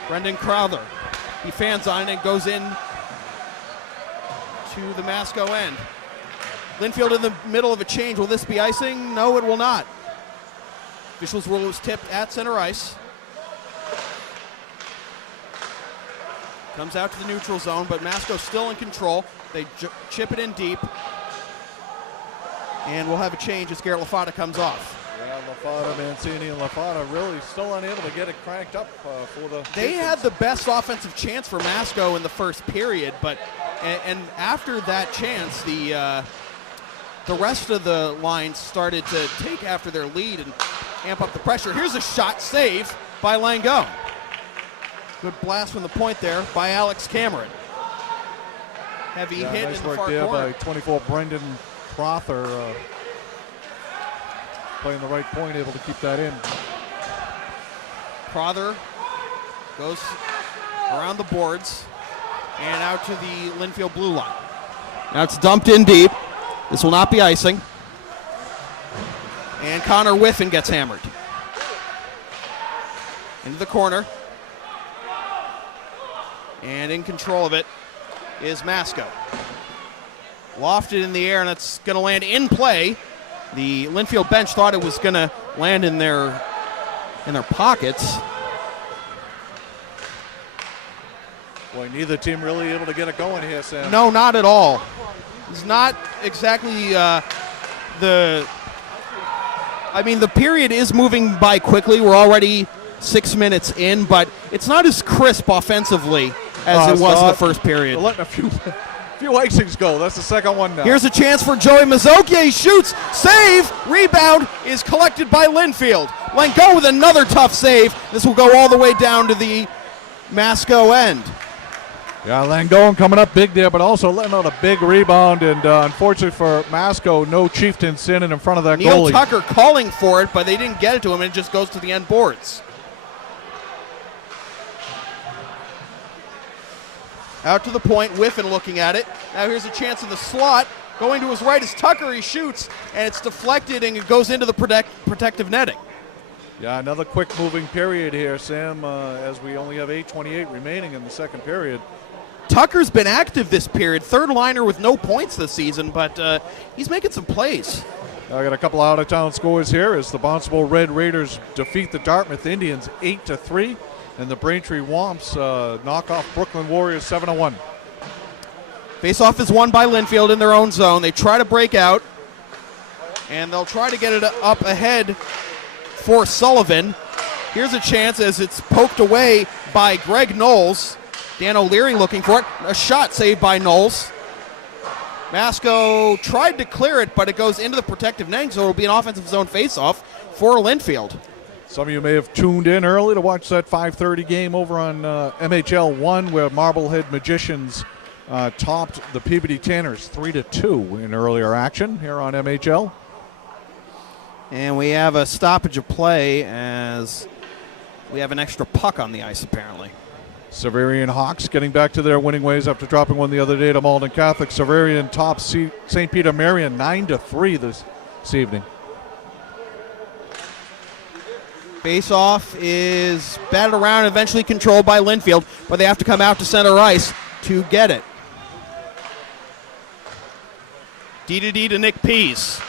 Brendan Crowther. He fans on it and goes in to the Masco end. Lynnfield in the middle of a change. Will this be icing? No, it will not. Officials rule it was tipped at center ice. Comes out to the neutral zone, but Masco still in control. They chip it in deep. And we'll have a change as Garrett LaFada comes off. Yeah, LaFada, Mancini, and LaFada really still unable to get it cranked up for the... They had the best offensive chance for Masco in the first period, but and after that chance, the rest of the line started to take after their lead and amp up the pressure. Here's a shot save by Langone. Good blast from the point there by Alex Cameron. Heavy hit nice in the work far there corner. by 24 Brendan Crowther, playing the right point, able to keep that in. Crowther goes around the boards and out to the Lynnfield blue line. Now it's dumped in deep. This will not be icing. And Connor Whiffen gets hammered. Into the corner. And in control of it is Masco. Lofted in the air, and it's going to land in play. The Lynnfield bench thought it was going to land in their pockets. Boy, neither team really able to get it going here, Sam. No, not at all. It's not exactly the period is moving by quickly. We're already 6 minutes in, but it's not as crisp offensively as it was in the first period. They're letting a few icings go. That's the second one now. Here's a chance for Joey Mazzocchi. He shoots. Save. Rebound is collected by Lynnfield. Langone with another tough save. This will go all the way down to the Masco end. Yeah, Langone coming up big there, but also letting out a big rebound. And unfortunately for Masco, no Chieftain standing in front of that Neil goalie. Tucker calling for it, but they didn't get it to him, and it just goes to the end boards. Out to the point, Whiffen looking at it. Now here's a chance in the slot. Going to his right is Tucker. He shoots, and it's deflected, and it goes into the protective netting. Yeah, another quick moving period here, Sam, as we only have 8:28 remaining in the second period. Tucker's been active this period. Third liner with no points this season, but he's making some plays. I got a couple out-of-town scores here as the Barnstable Red Raiders defeat the Dartmouth Indians 8-3. And the Braintree Womps knock off Brooklyn Warriors 7-1. Face-off is won by Lynnfield in their own zone. They try to break out, and they'll try to get it up ahead for Sullivan. Here's a chance as it's poked away by Greg Knowles. Dan O'Leary looking for it. A shot saved by Knowles. Masco tried to clear it, but it goes into the protective netting, so it'll be an offensive zone face-off for Lynnfield. Some of you may have tuned in early to watch that 5:30 game over on MHL 1 where Marblehead Magicians topped the Peabody Tanners 3-2 in earlier action here on MHL. And we have a stoppage of play as we have an extra puck on the ice apparently. Severian Hawks getting back to their winning ways after dropping one the other day to Malden Catholic. Severian tops St. Peter Marion 9-3 this evening. Face-off is batted around and eventually controlled by Lynnfield, but they have to come out to center ice to get it. D to Nick Pease.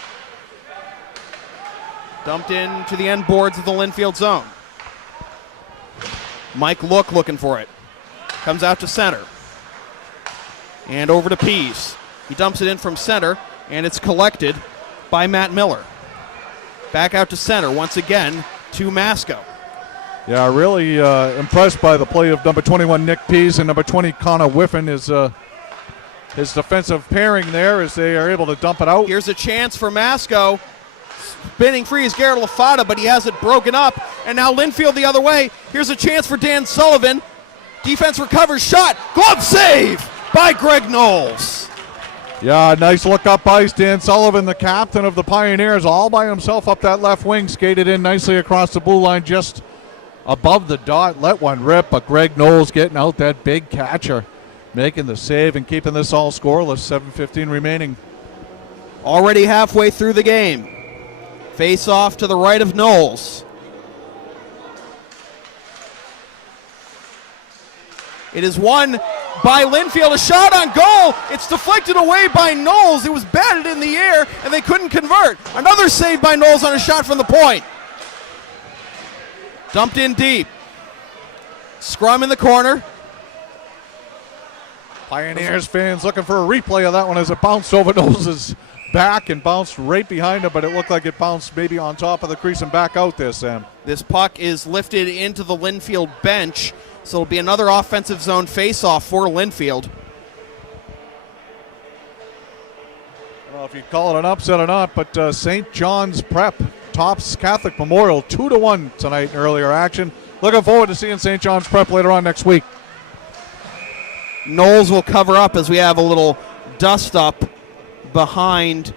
Dumped into the end boards of the Lynnfield zone. Mike looking for it. Comes out to center. And over to Pease. He dumps it in from center, and it's collected by Matt Miller. Back out to center once again to Masco. Yeah, really impressed by the play of number 21 Nick Pease and number 20 Connor Whiffen. His defensive pairing there as they are able to dump it out. Here's a chance for Masco. Spinning free is Garrett LaFada, but he has it broken up. And now Lynnfield the other way. Here's a chance for Dan Sullivan. Defense recovers, shot, glove save by Greg Knowles. Yeah, nice look up by Dan Sullivan, the captain of the Pioneers, all by himself up that left wing, skated in nicely across the blue line just above the dot, let one rip, but Greg Knowles getting out that big catcher, making the save and keeping this all scoreless, 7:15 remaining. Already halfway through the game. Face off to the right of Knowles. It is won by Lynnfield. A shot on goal. It's deflected away by Knowles. It was batted in the air, and they couldn't convert. Another save by Knowles on a shot from the point. Dumped in deep. Scrum in the corner. Pioneers fans looking for a replay of that one as it bounced over Knowles' back and bounced right behind him, but it looked like it bounced maybe on top of the crease and back out there, Sam. This puck is lifted into the Lynnfield bench, so it'll be another offensive zone face-off for Lynnfield. I don't know if you call it an upset or not, but St. John's Prep tops Catholic Memorial 2-1 tonight in earlier action. Looking forward to seeing St. John's Prep later on next week. Knowles will cover up as we have a little dust up behind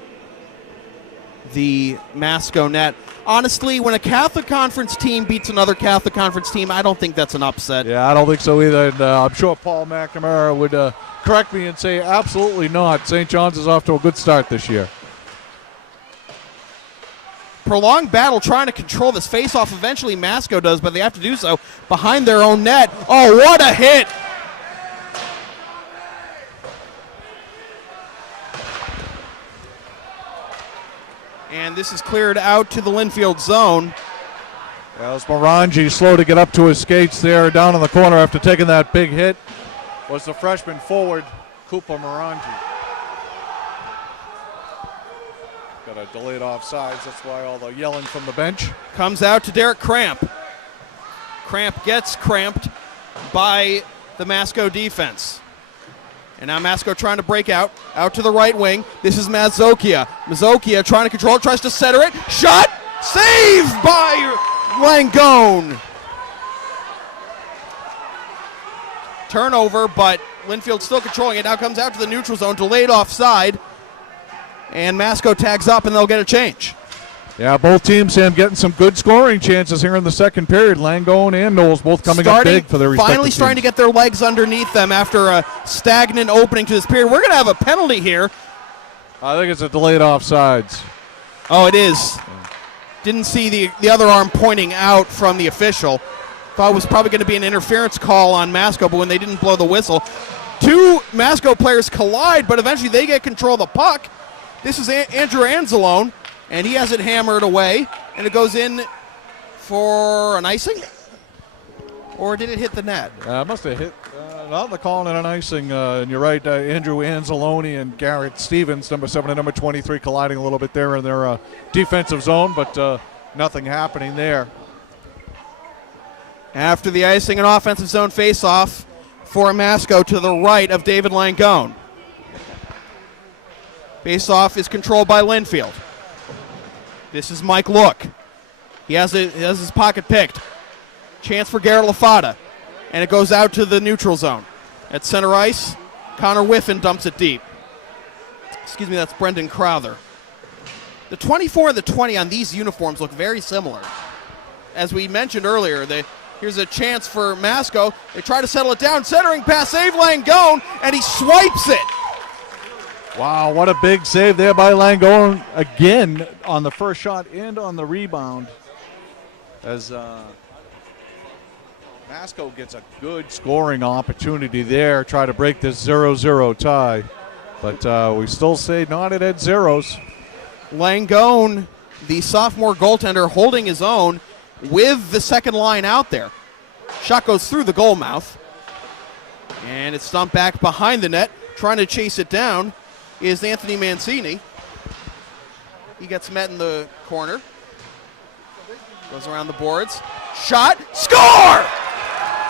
the Masconomet. Honestly, when a Catholic Conference team beats another Catholic Conference team, I don't think that's an upset. Yeah, I don't think so either. And I'm sure Paul McNamara would correct me and say absolutely not. St. John's is off to a good start this year. Prolonged battle trying to control this face-off. Eventually Masco does, but they have to do so behind their own net. Oh, what a hit! And this is cleared out to the Lynnfield zone. Yeah, it was Morangi slow to get up to his skates there down in the corner after taking that big hit. Was the freshman forward, Cooper Morangi. Got a delayed offsides, that's why all the yelling from the bench. Comes out to Derek Cramp. Cramp gets cramped by the Masco defense. And now Masco trying to break out to the right wing. This is Mazokia. Mazokia trying to control it, tries to center it. Shot! Saved by Langone. Turnover, but Lynnfield still controlling it. Now comes out to the neutral zone, delayed offside. And Masco tags up and they'll get a change. Yeah, both teams, Sam, getting some good scoring chances here in the second period. Langone and Knowles both coming up big for their respective finally starting teams. to get their legs underneath them after a stagnant opening to this period. We're going to have a penalty here. I think it's a delayed offsides. Oh, it is. Didn't see the other arm pointing out from the official. Thought it was probably going to be an interference call on Masco, but when they didn't blow the whistle, two Masco players collide, but eventually they get control of the puck. This is Andrew Anzalone. And he has it hammered away, and it goes in for an icing? Or did it hit the net? It must have hit. Not the calling it an icing. And you're right, Andrew Anzalone and Garrett Stevens, number 7 and number 23, colliding a little bit there in their defensive zone, but nothing happening there. After the icing, an offensive zone face-off for Masco to the right of David Langone. Face-off is controlled by Lynnfield. This is Mike Look. He has his pocket picked. Chance for Garrett LaFada. And it goes out to the neutral zone. At center ice, Connor Whiffen dumps it deep. Excuse me, that's Brendan Crowther. The 24 and the 20 on these uniforms look very similar. As we mentioned earlier, here's a chance for Masco. They try to settle it down. Centering pass, save Langone, and he swipes it. Wow, what a big save there by Langone again on the first shot and on the rebound. As Masco gets a good scoring opportunity there, try to break this 0-0 tie. But we still say not at zeros. Langone, the sophomore goaltender, holding his own with the second line out there. Shot goes through the goal mouth. And it's stumped back behind the net. Trying to chase it down is Anthony Mancini. He gets met in the corner. Goes around the boards. Shot. Score!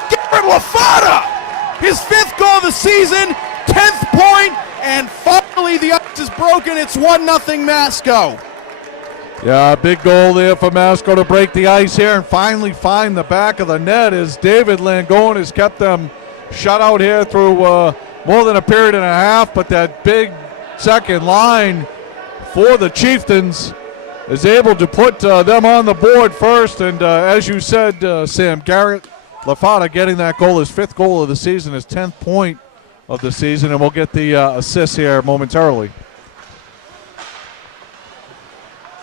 Garrett LaFada! His 5th goal of the season, 10th point, and finally the ice is broken. It's 1-0 Masco. Yeah, big goal there for Masco to break the ice here and finally find the back of the net as David Langone has kept them shut out here through more than a period and a half, but that big second line for the Chieftains is able to put them on the board first. And as you said, Sam, Garrett Lafada getting that goal, his 5th goal of the season, his 10th point of the season, and we'll get the assist here momentarily.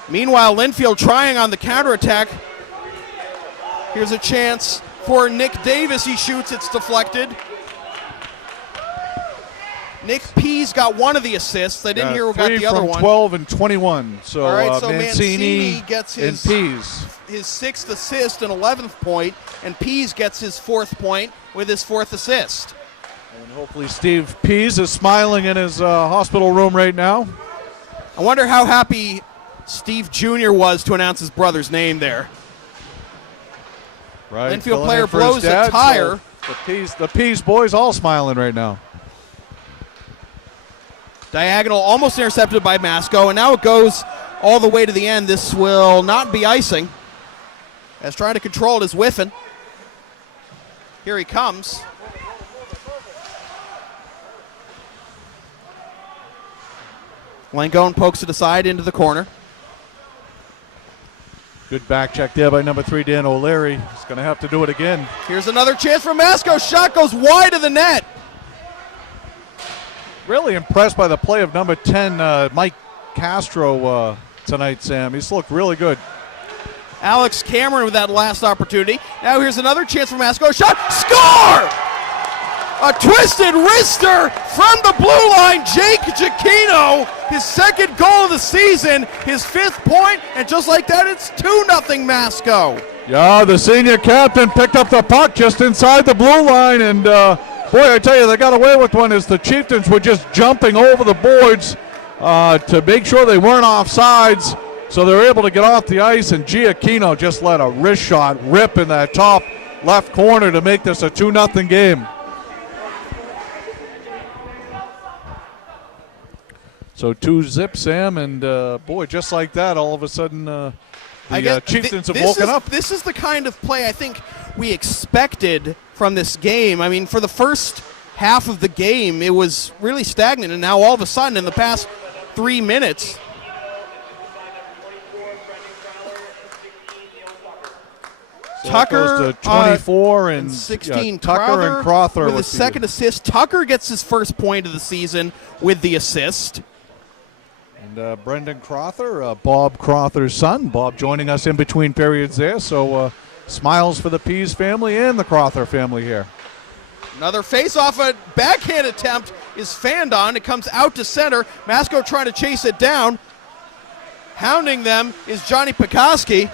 Meanwhile, Lynnfield trying on the counterattack. Here's a chance for Nick Davis. He shoots, it's deflected. Nick Pease got one of the assists. I didn't hear who got the other one. 12 and 21. So, all right, so Mancini gets and Pease. his 6th assist and 11th point, and Pease gets his 4th point with his 4th assist. And hopefully Steve Pease is smiling in his hospital room right now. I wonder how happy Steve Jr. was to announce his brother's name there. Right. Lynnfield player blows a tire. So the Pease boys all smiling right now. Diagonal almost intercepted by Masco, and now it goes all the way to the end. This will not be icing, as trying to control it is Whiffen. Here he comes. Langone pokes it aside into the corner. Good back check there by number 3, Dan O'Leary. He's going to have to do it again. Here's another chance for Masco. Shot goes wide of the net. Really impressed by the play of number 10, Mike Castro, tonight, Sam. He's looked really good. Alex Cameron with that last opportunity. Now here's another chance for Masco. Shot. Score! A twisted wrister from the blue line. Jake Giacchino, his 2nd goal of the season, his 5th point, and just like that, it's 2-0 Masco. Yeah, the senior captain picked up the puck just inside the blue line, and boy, I tell you, they got away with one as the Chieftains were just jumping over the boards to make sure they weren't offsides. So they were able to get off the ice, and Giacchino just let a wrist shot rip in that top left corner to make this a 2-0 game. So 2-0, Sam, and boy, just like that, all of a sudden the Chieftains have woken up. This is the kind of play I think we expected from this game. I mean, for the first half of the game, it was really stagnant, and now all of a sudden, in the past 3 minutes, so Tucker goes to 24 and 16. Tucker and Crowther with his 2nd assist. Tucker gets his 1st point of the season with the assist. And Brendan Crowther, Bob Crowther's son. Bob joining us in between periods there. So smiles for the Pease family and the Crowther family here. Another face-off, a backhand attempt is fanned on. It comes out to center. Masco trying to chase it down. Hounding them is Johnny Pekoski.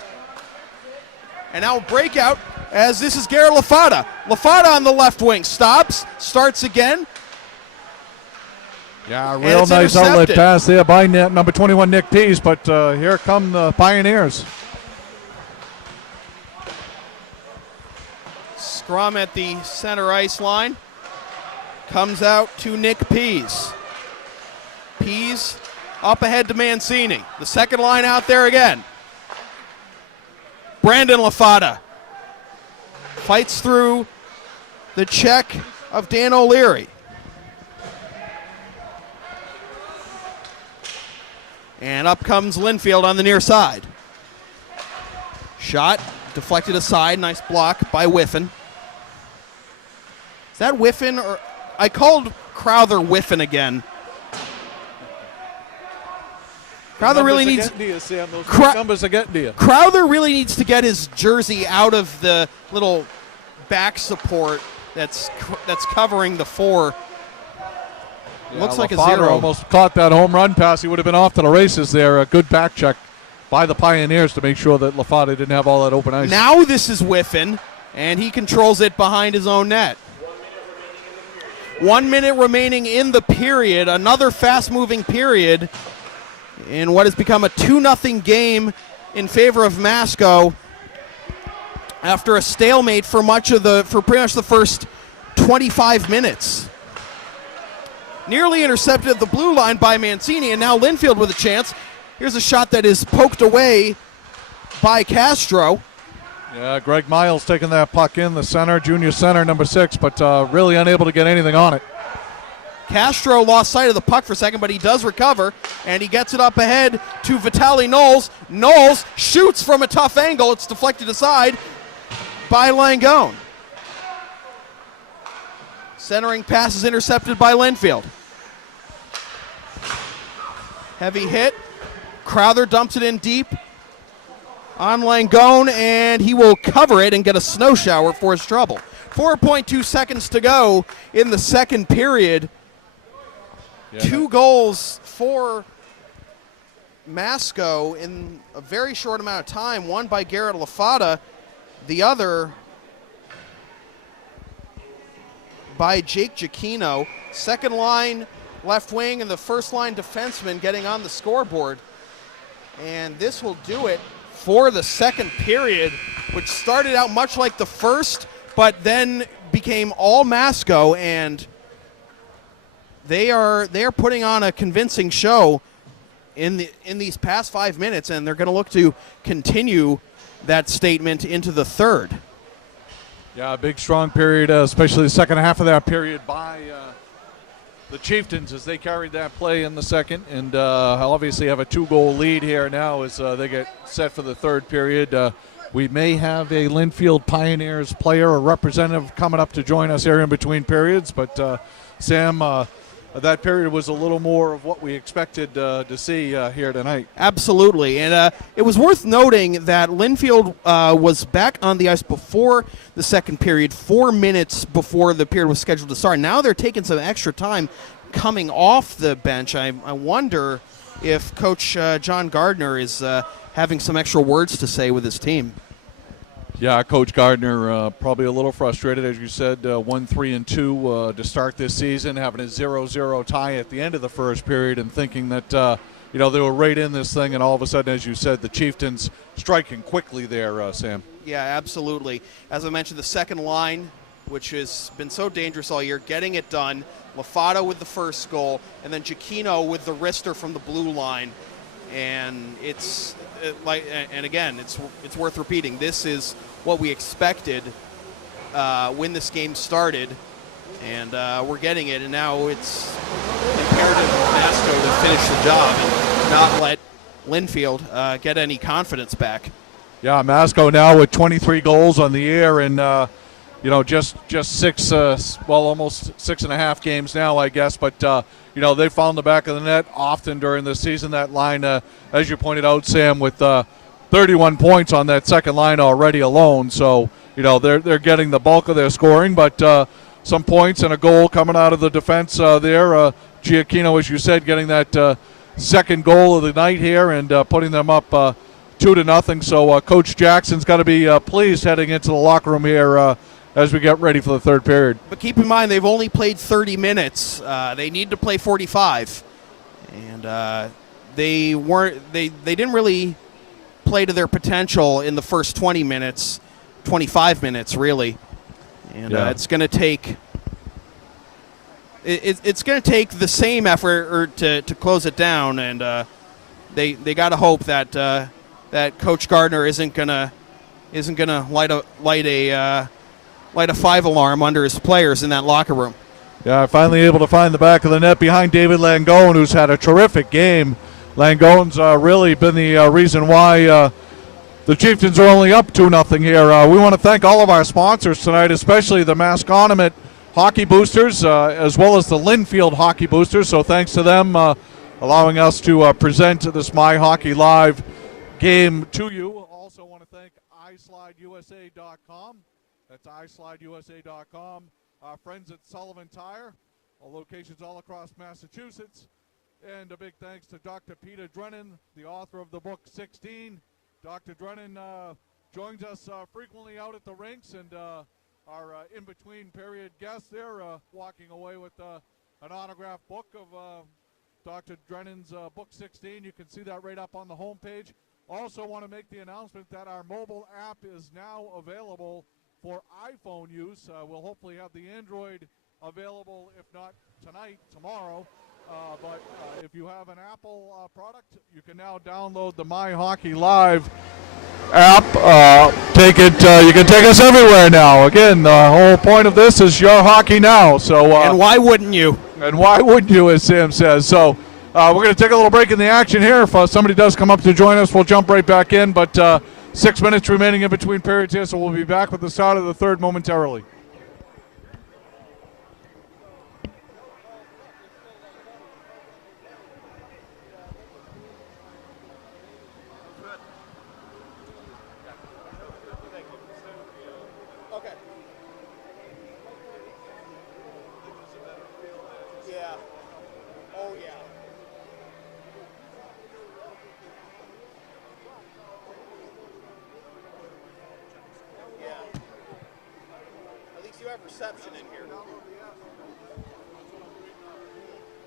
And now a breakout as this is Garrett Lafada. Lafada on the left wing. Stops, starts again. Yeah, real nice outlet pass there by number 21, Nick Pease, but here come the Pioneers. Scrum at the center ice line. Comes out to Nick Pease. Pease up ahead to Mancini. The 2nd line out there again. Brandon Lafada fights through the check of Dan O'Leary. And up comes Lynnfield on the near side. Shot deflected aside. Nice block by Whiffen. Is that Whiffen or I called Crowther Whiffen again? Crowther really needs numbers are getting to you. Crowther really needs to get his jersey out of the little back support that's covering the 4. Yeah, looks like a Lafada 0. Almost caught that home run pass. He would have been off to the races there. A good back check by the Pioneers to make sure that Lafada didn't have all that open ice. Now this is Whiffen, and he controls it behind his own net. 1 minute remaining in the period. Another fast-moving period in what has become a 2-0 game in favor of Masco after a stalemate for pretty much the first 25 minutes. Nearly intercepted at the blue line by Mancini, and now Lynnfield with a chance. Here's a shot that is poked away by Castro. Yeah, Greg Miles taking that puck in, the center, junior center, number 6, but really unable to get anything on it. Castro lost sight of the puck for a second, but he does recover, and he gets it up ahead to Vitaly Knowles. Knowles shoots from a tough angle. It's deflected aside by Langone. Centering pass is intercepted by Lynnfield. Heavy hit. Crowther dumps it in deep on Langone, and he will cover it and get a snow shower for his trouble. 4.2 seconds to go in the second period. Yeah. 2 goals for Masco in a very short amount of time. One by Garrett Lafada, the other by Jake Giacchino. Second line left wing and the first line defenseman getting on the scoreboard. And this will do it for the second period, which started out much like the first, but then became all Masco, and they are putting on a convincing show in these past 5 minutes, and they're going to look to continue that statement into the third. Yeah, a big strong period, especially the second half of that period by the Chieftains as they carried that play in the second, and obviously have a 2-goal lead here now as they get set for the third period. We may have a Lynnfield Pioneers player or representative coming up to join us here in between periods, but Sam, that period was a little more of what we expected to see here tonight. Absolutely, and it was worth noting that Lynnfield was back on the ice before the second period, 4 minutes before the period was scheduled to start. Now they're taking some extra time coming off the bench. I wonder if Coach John Gardner is having some extra words to say with his team. Yeah, Coach Gardner probably a little frustrated, as you said, 1-3-2 to start this season, having a 0-0 tie at the end of the first period, and thinking that they were right in this thing, and all of a sudden, as you said, the Chieftains striking quickly there, Sam. Yeah, absolutely. As I mentioned, the second line, which has been so dangerous all year, getting it done. Lafado with the first goal, and then Giacchino with the wrister from the blue line. And it's worth repeating. This is what we expected when this game started, and we're getting it. And now it's imperative for Masco to finish the job and not let Lynnfield get any confidence back. Yeah, Masco now with 23 goals on the year, and just six, almost 6.5 games now, I guess. But they found the back of the net often during the season. That line, as you pointed out, Sam, with 31 points on that second line already alone. So they're getting the bulk of their scoring, but some points and a goal coming out of the defense there. Giacchino, as you said, getting that second goal of the night here and putting them up 2-0. So Coach Jackson's got to be pleased heading into the locker room here as we get ready for the third period. But keep in mind, they've only played 30 minutes. They need to play 45, and they didn't really play to their potential in the first 20 minutes, 25 minutes really, and it's going to take. It's going to take the same effort to close it down, and they got to hope that that Coach Gardner isn't gonna light a 5 alarm under his players in that locker room. Yeah, finally able to find the back of the net behind David Langone, who's had a terrific game. Langone's really been the reason why the Chieftains are only up 2-0 here. We want to thank all of our sponsors tonight, especially the Masconomet Hockey Boosters, as well as the Lynnfield Hockey Boosters. So thanks to them allowing us to present this My Hockey Live game to you. Also want to thank iSlideUSA.com. That's iSlideUSA.com. Our friends at Sullivan Tire, locations all across Massachusetts. And a big thanks to Dr. Peter Drennan, the author of the book 16. Dr. Drennan joins us frequently out at the rinks, and our in-between period guest there walking away with an autographed book of Dr. Drennan's book 16. You can see that right up on the homepage. Also want to make the announcement that our mobile app is now available for iPhone use. We'll hopefully have the Android available, if not tonight, tomorrow. But if you have an Apple product, you can now download the My Hockey Live app. You can take us everywhere now. Again, the whole point of this is your hockey now. So and why wouldn't you? And why wouldn't you, as Sam says? So we're going to take a little break in the action here. If somebody does come up to join us, we'll jump right back in. But 6 minutes remaining in between periods here, so we'll be back with the start of the third momentarily. Reception in here.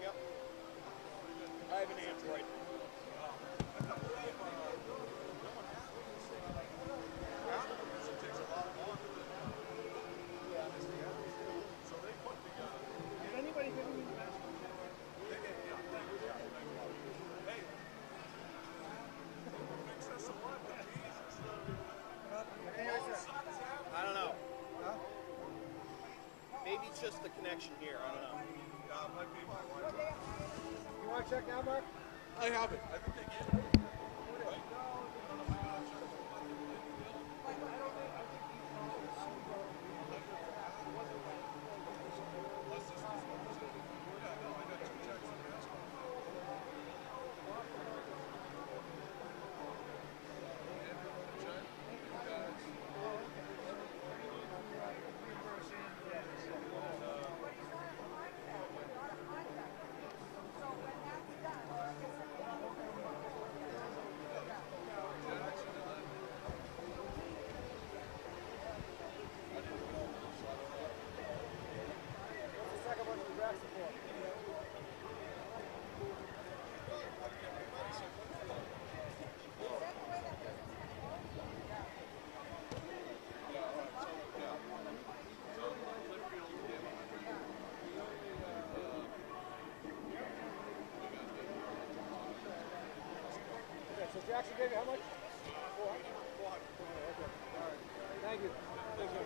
Yep. I have an Android. I don't know. Maybe it's just the connection here. I don't know. You want to check now, Mark? I have it. I think they get it. Jackson gave you how much? 400. 400. Okay. All right. Thank you. Thank you.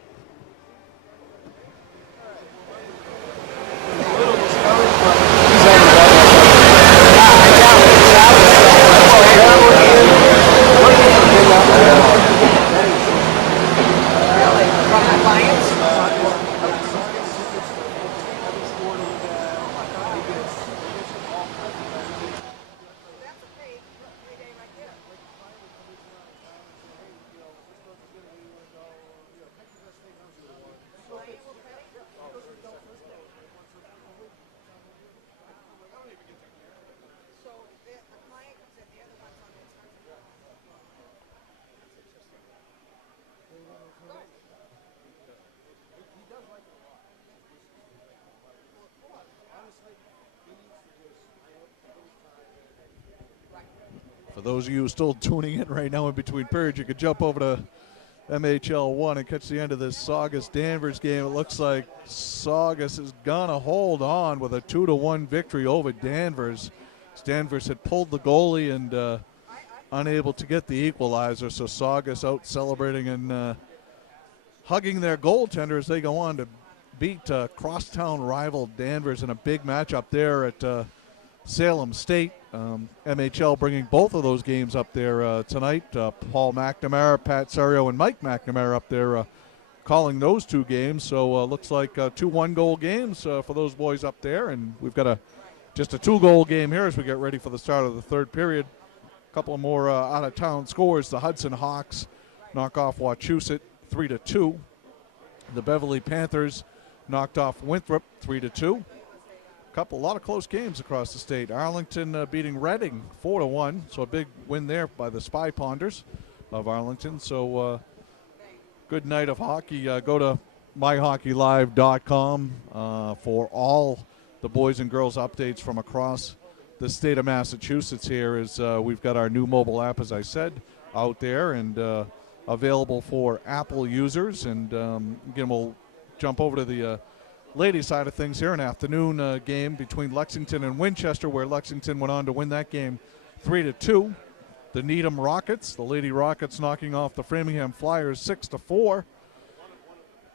For those of you still tuning in right now in between periods, you could jump over to MHL 1 and catch the end of this Saugus-Danvers game. It looks like Saugus is going to hold on with a 2-1 victory over Danvers. Danvers had pulled the goalie and unable to get the equalizer, so Saugus out celebrating and hugging their goaltender as they go on to beat crosstown rival Danvers in a big matchup there at Salem State. MHL bringing both of those games up there tonight. Paul McNamara, Pat Serio, and Mike McNamara up there calling those two games. So looks like 2 one-goal games for those boys up there. And we've got just a 2-goal game here as we get ready for the start of the third period. A couple of more out-of-town scores. The Hudson Hawks knock off Wachusett 3-2. The Beverly Panthers knocked off Winthrop 3-2. A lot of close games across the state. Arlington beating Reading 4-1, so a big win there by the Spy Ponders of Arlington. So good night of hockey. Go to myhockeylive.com for all the boys and girls updates from across the state of Massachusetts here. As we've got our new mobile app, as I said, out there and available for Apple users. And again, we'll jump over to the ladies' side of things here. An afternoon game between Lexington and Winchester, where Lexington went on to win that game 3-2. The Needham Rockets, the Lady Rockets knocking off the Framingham Flyers 6-4.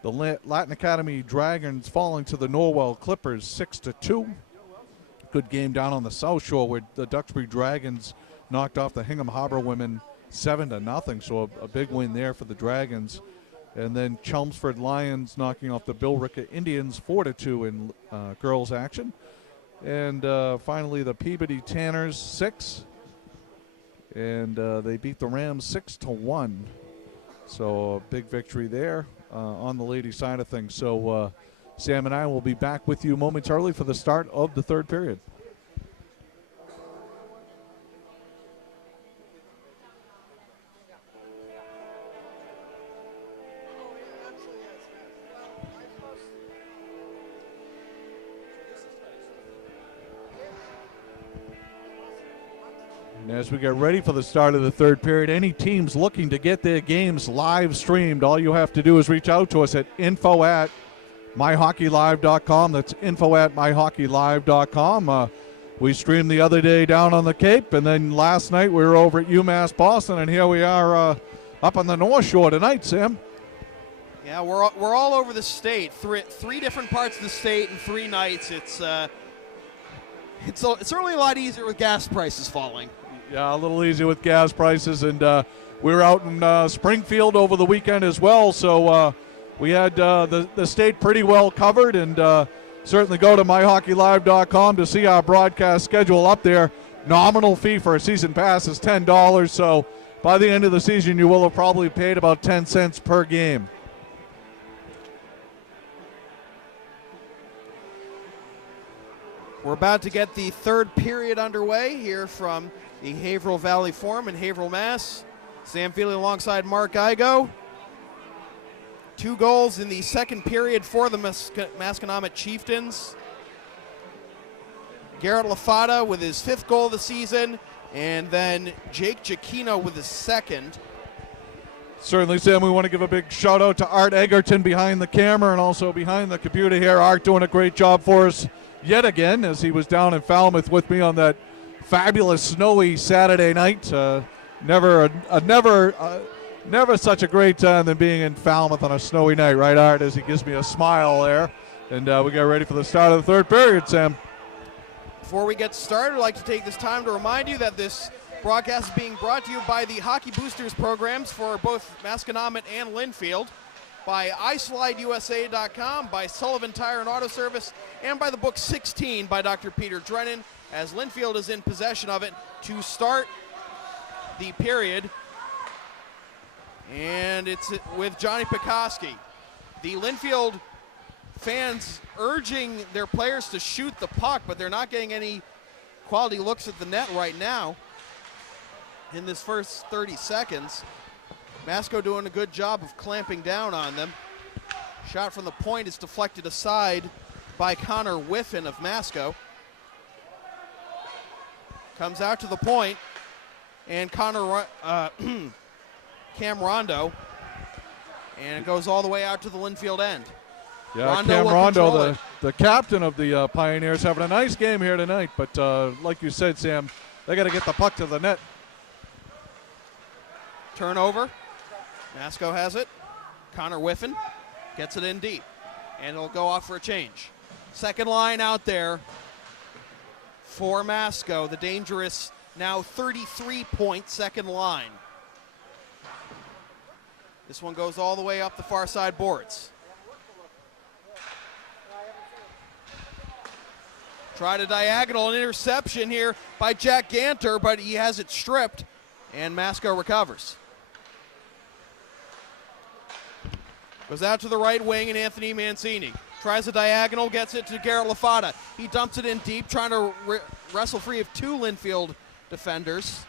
The Latin Academy Dragons falling to the Norwell Clippers 6-2. Good game down on the South Shore where the Duxbury Dragons knocked off the Hingham Harbor women 7-0. So a big win there for the Dragons. And then Chelmsford Lions knocking off the Billerica Indians 4-2 in girls action. And finally the Peabody Tanners 6. And they beat the Rams 6-1. So a big victory there on the ladies' side of things. So Sam and I will be back with you momentarily for the start of the third period. And as we get ready for the start of the third period, any teams looking to get their games live streamed, all you have to do is reach out to us at info@myhockeylive.com. That's info@myhockeylive.com. We streamed the other day down on the Cape, and then last night we were over at UMass Boston, and here we are up on the North Shore tonight, Sam. Yeah, we're all over the state. Three different parts of the state in 3 nights. It's certainly a lot easier with gas prices falling. Yeah, a little easier with gas prices, and we were out in Springfield over the weekend as well, so we had the state pretty well covered, and certainly go to myhockeylive.com to see our broadcast schedule up there. Nominal fee for a season pass is $10, so by the end of the season you will have probably paid about 10 cents per game. We're about to get the third period underway here from the Haverhill Valley Forum in Haverhill, Mass. Sam Feely alongside Mark Igo. 2 goals in the second period for the Masconomet Chieftains. Garrett LaFata with his 5th goal of the season, and then Jake Giacchino with his 2nd. Certainly, Sam, we want to give a big shout out to Art Egerton behind the camera and also behind the computer here. Art doing a great job for us yet again, as he was down in Falmouth with me on that fabulous snowy Saturday night. Never such a great time than being in Falmouth on a snowy night, right, Art? As he gives me a smile there. And we get ready for the start of the third period, Sam. Before we get started, I'd like to take this time to remind you that this broadcast is being brought to you by the Hockey Boosters programs for both Masconomet and Lynnfield, by iSlideUSA.com, by Sullivan Tire and Auto Service, and by the book 16 by Dr. Peter Drennan, as Lynnfield is in possession of it to start the period. And it's with Johnny Pekoski. The Lynnfield fans urging their players to shoot the puck, but they're not getting any quality looks at the net right now in this first 30 seconds. Masco doing a good job of clamping down on them. Shot from the point is deflected aside by Connor Whiffen of Masco. Comes out to the point, and Cam Rondo, and it goes all the way out to the Lynnfield end. Yeah, Cam Rondo, the captain of the Pioneers, having a nice game here tonight, but like you said, Sam, they got to get the puck to the net. Turnover. Masco has it. Connor Whiffen gets it in deep, and it'll go off for a change. Second line out there for Masco, the dangerous, now 33-point second line. This one goes all the way up the far side boards. Tried a diagonal, an interception here by Jack Ganter, but he has it stripped, and Masco recovers. Goes out to the right wing, and Anthony Mancini tries a diagonal, gets it to Garrett LaFata. He dumps it in deep, trying to wrestle free of 2 Lynnfield defenders.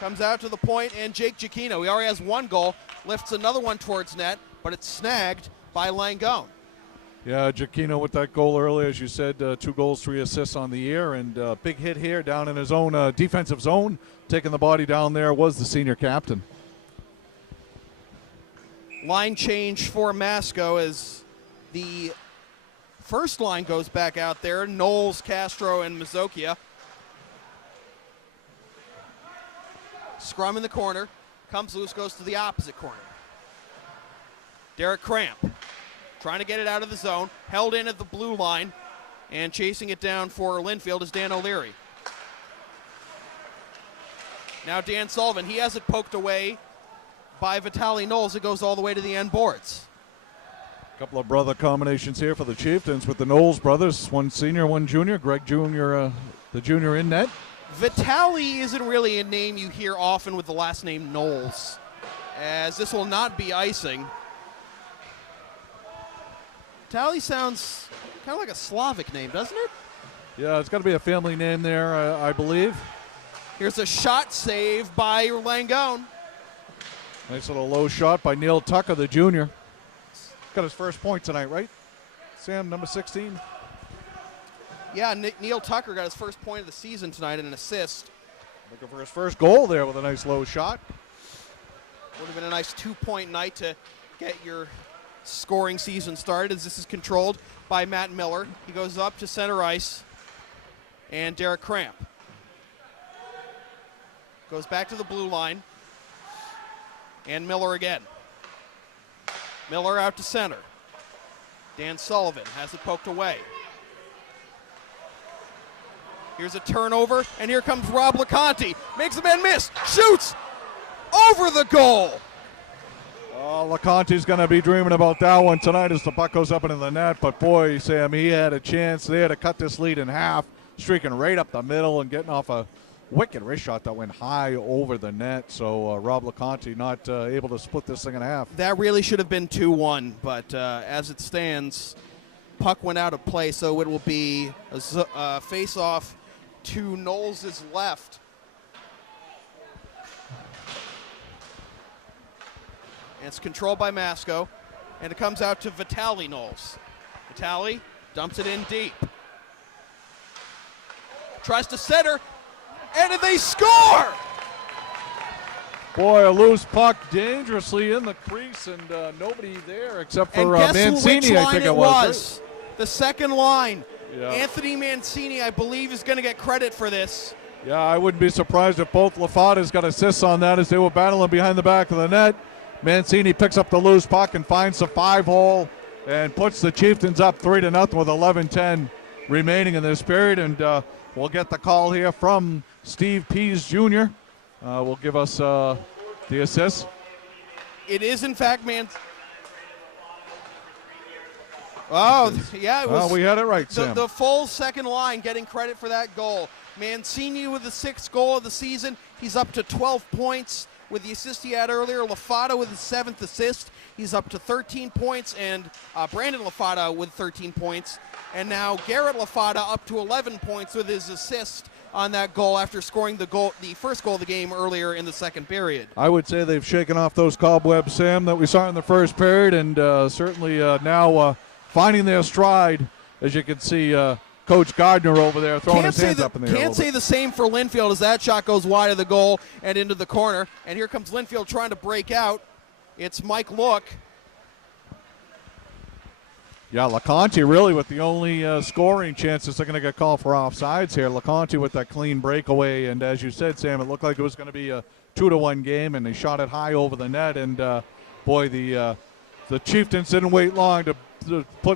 Comes out to the point, and Jake Giacchino, he already has 1 goal, lifts another one towards net, but it's snagged by Langone. Yeah, Giacchino with that goal early, as you said, 2 goals, 3 assists on the year, and big hit here down in his own defensive zone. Taking the body down there was the senior captain. Line change for Masco as the first line goes back out there. Knowles, Castro, and Mazokia. Scrum in the corner. Comes loose, goes to the opposite corner. Derek Cramp trying to get it out of the zone, held in at the blue line, and chasing it down for Lynnfield is Dan O'Leary. Now Dan Sullivan, he has it poked away by Vitaly Knowles. It goes all the way to the end boards. A couple of brother combinations here for the Chieftains with the Knowles brothers, one senior, one junior. Greg Jr., the junior in net. Vitaly isn't really a name you hear often with the last name Knowles, as this will not be icing. Vitaly sounds kind of like a Slavic name, doesn't it? Yeah, it's got to be a family name there, I believe. Here's a shot save by Langone. Nice little low shot by Neil Tucker, the junior. Got his first point tonight, right? Sam, number 16. Yeah, Neil Tucker got his first point of the season tonight and an assist. Looking for his first goal there with a nice low shot. Would have been a nice 2-point night to get your scoring season started, as this is controlled by Matt Miller. He goes up to center ice, and Derek Cramp goes back to the blue line, and Miller again. Miller out to center. Dan Sullivan has it poked away. Here's a turnover, and here comes Rob LeConte. Makes the man miss, shoots over the goal. Oh, LeConte's going to be dreaming about that one tonight as the puck goes up into the net. But boy, Sam, he had a chance there to cut this lead in half, streaking right up the middle and getting off a wicked wrist shot that went high over the net. So Rob LeConte not able to split this thing in half. That really should have been 2-1, but as it stands, puck went out of play, so it will be a face-off to Knowles' left. And it's controlled by Masco, and it comes out to Vitaly Knowles. Vitaly dumps it in deep. Tries to center, and they score! Boy, a loose puck dangerously in the crease, and nobody there except for and guess Mancini, which line I think it was. Right? The second line. Yeah. Anthony Mancini, I believe, is going to get credit for this. Yeah, I wouldn't be surprised if both LaFada's got assists on that as they were battling behind the back of the net. Mancini picks up the loose puck and finds the 5-hole and puts the Chieftains up 3-0 with 11:10 remaining in this period. And we'll get the call here from Steve Pease Jr. Will give us the assist. It is, in fact, Oh, yeah, it was. We had it right, Sam. The full second line getting credit for that goal. Mancini with the 6th goal of the season. He's up to 12 points with the assist he had earlier. LaFada with his 7th assist. He's up to 13 points. And Brandon LaFada with 13 points. And now Garrett LaFada up to 11 points with his assist on that goal after scoring the first goal of the game earlier in the second period. I would say they've shaken off those cobwebs, Sam, that we saw in the first period. And certainly now finding their stride, as you can see Coach Gardner over there throwing his hands up in the air. Can't say the same for Lynnfield as that shot goes wide of the goal and into the corner. And here comes Lynnfield trying to break out. It's Mike Look. Yeah, LeConte really with the only scoring chances. They're going to get called for offsides here. LeConte with that clean breakaway. And as you said, Sam, it looked like it was going to be a 2-1 game, and they shot it high over the net. And, boy, the Chieftains didn't wait long to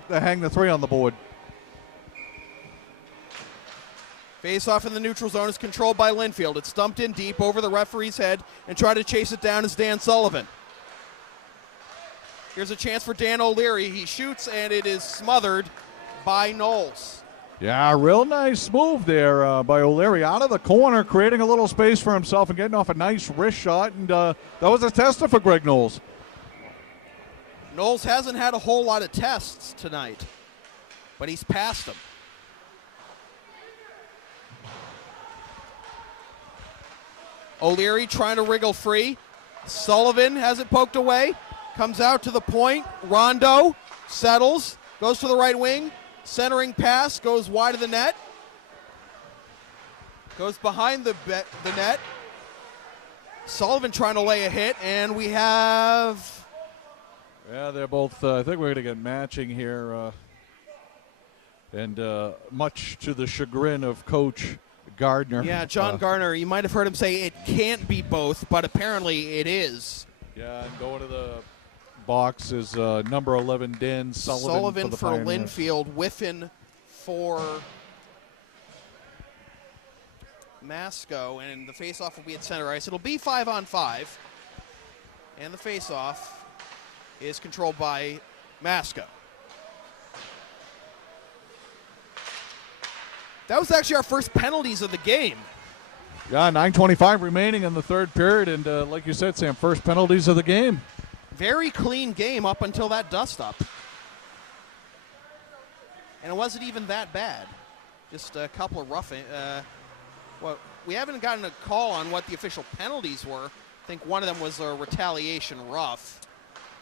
hang the 3 on the board. Face-off in the neutral zone is controlled by Lynnfield. It's dumped in deep over the referee's head, and try to chase it down is Dan Sullivan. Here's a chance for Dan O'Leary. He shoots, and it is smothered by Knowles. Yeah, real nice move there by O'Leary out of the corner, creating a little space for himself and getting off a nice wrist shot, and that was a tester for Greg Knowles. Knowles hasn't had a whole lot of tests tonight, but he's passed them. O'Leary trying to wriggle free. Sullivan has it poked away. Comes out to the point. Rondo settles. Goes to the right wing. Centering pass. Goes wide of the net. Goes behind the net. Sullivan trying to lay a hit. And we have... Yeah, they're both, I think we're going to get matching here. And much to the chagrin of Coach Gardner. Yeah, John Gardner, you might have heard him say it can't be both, but apparently it is. Yeah, and going to box is number 11, Dan Sullivan for Lynnfield, Whiffen for Masco, and the face-off will be at center ice. It'll be 5-on-5, and the face-off is controlled by Masco. That was actually our first penalties of the game. Yeah, 9:25 remaining in the third period, and like you said, Sam, first penalties of the game. Very clean game up until that dust-up. And it wasn't even that bad. Just a couple of roughing. Well, we haven't gotten a call on what the official penalties were. I think one of them was a retaliation rough.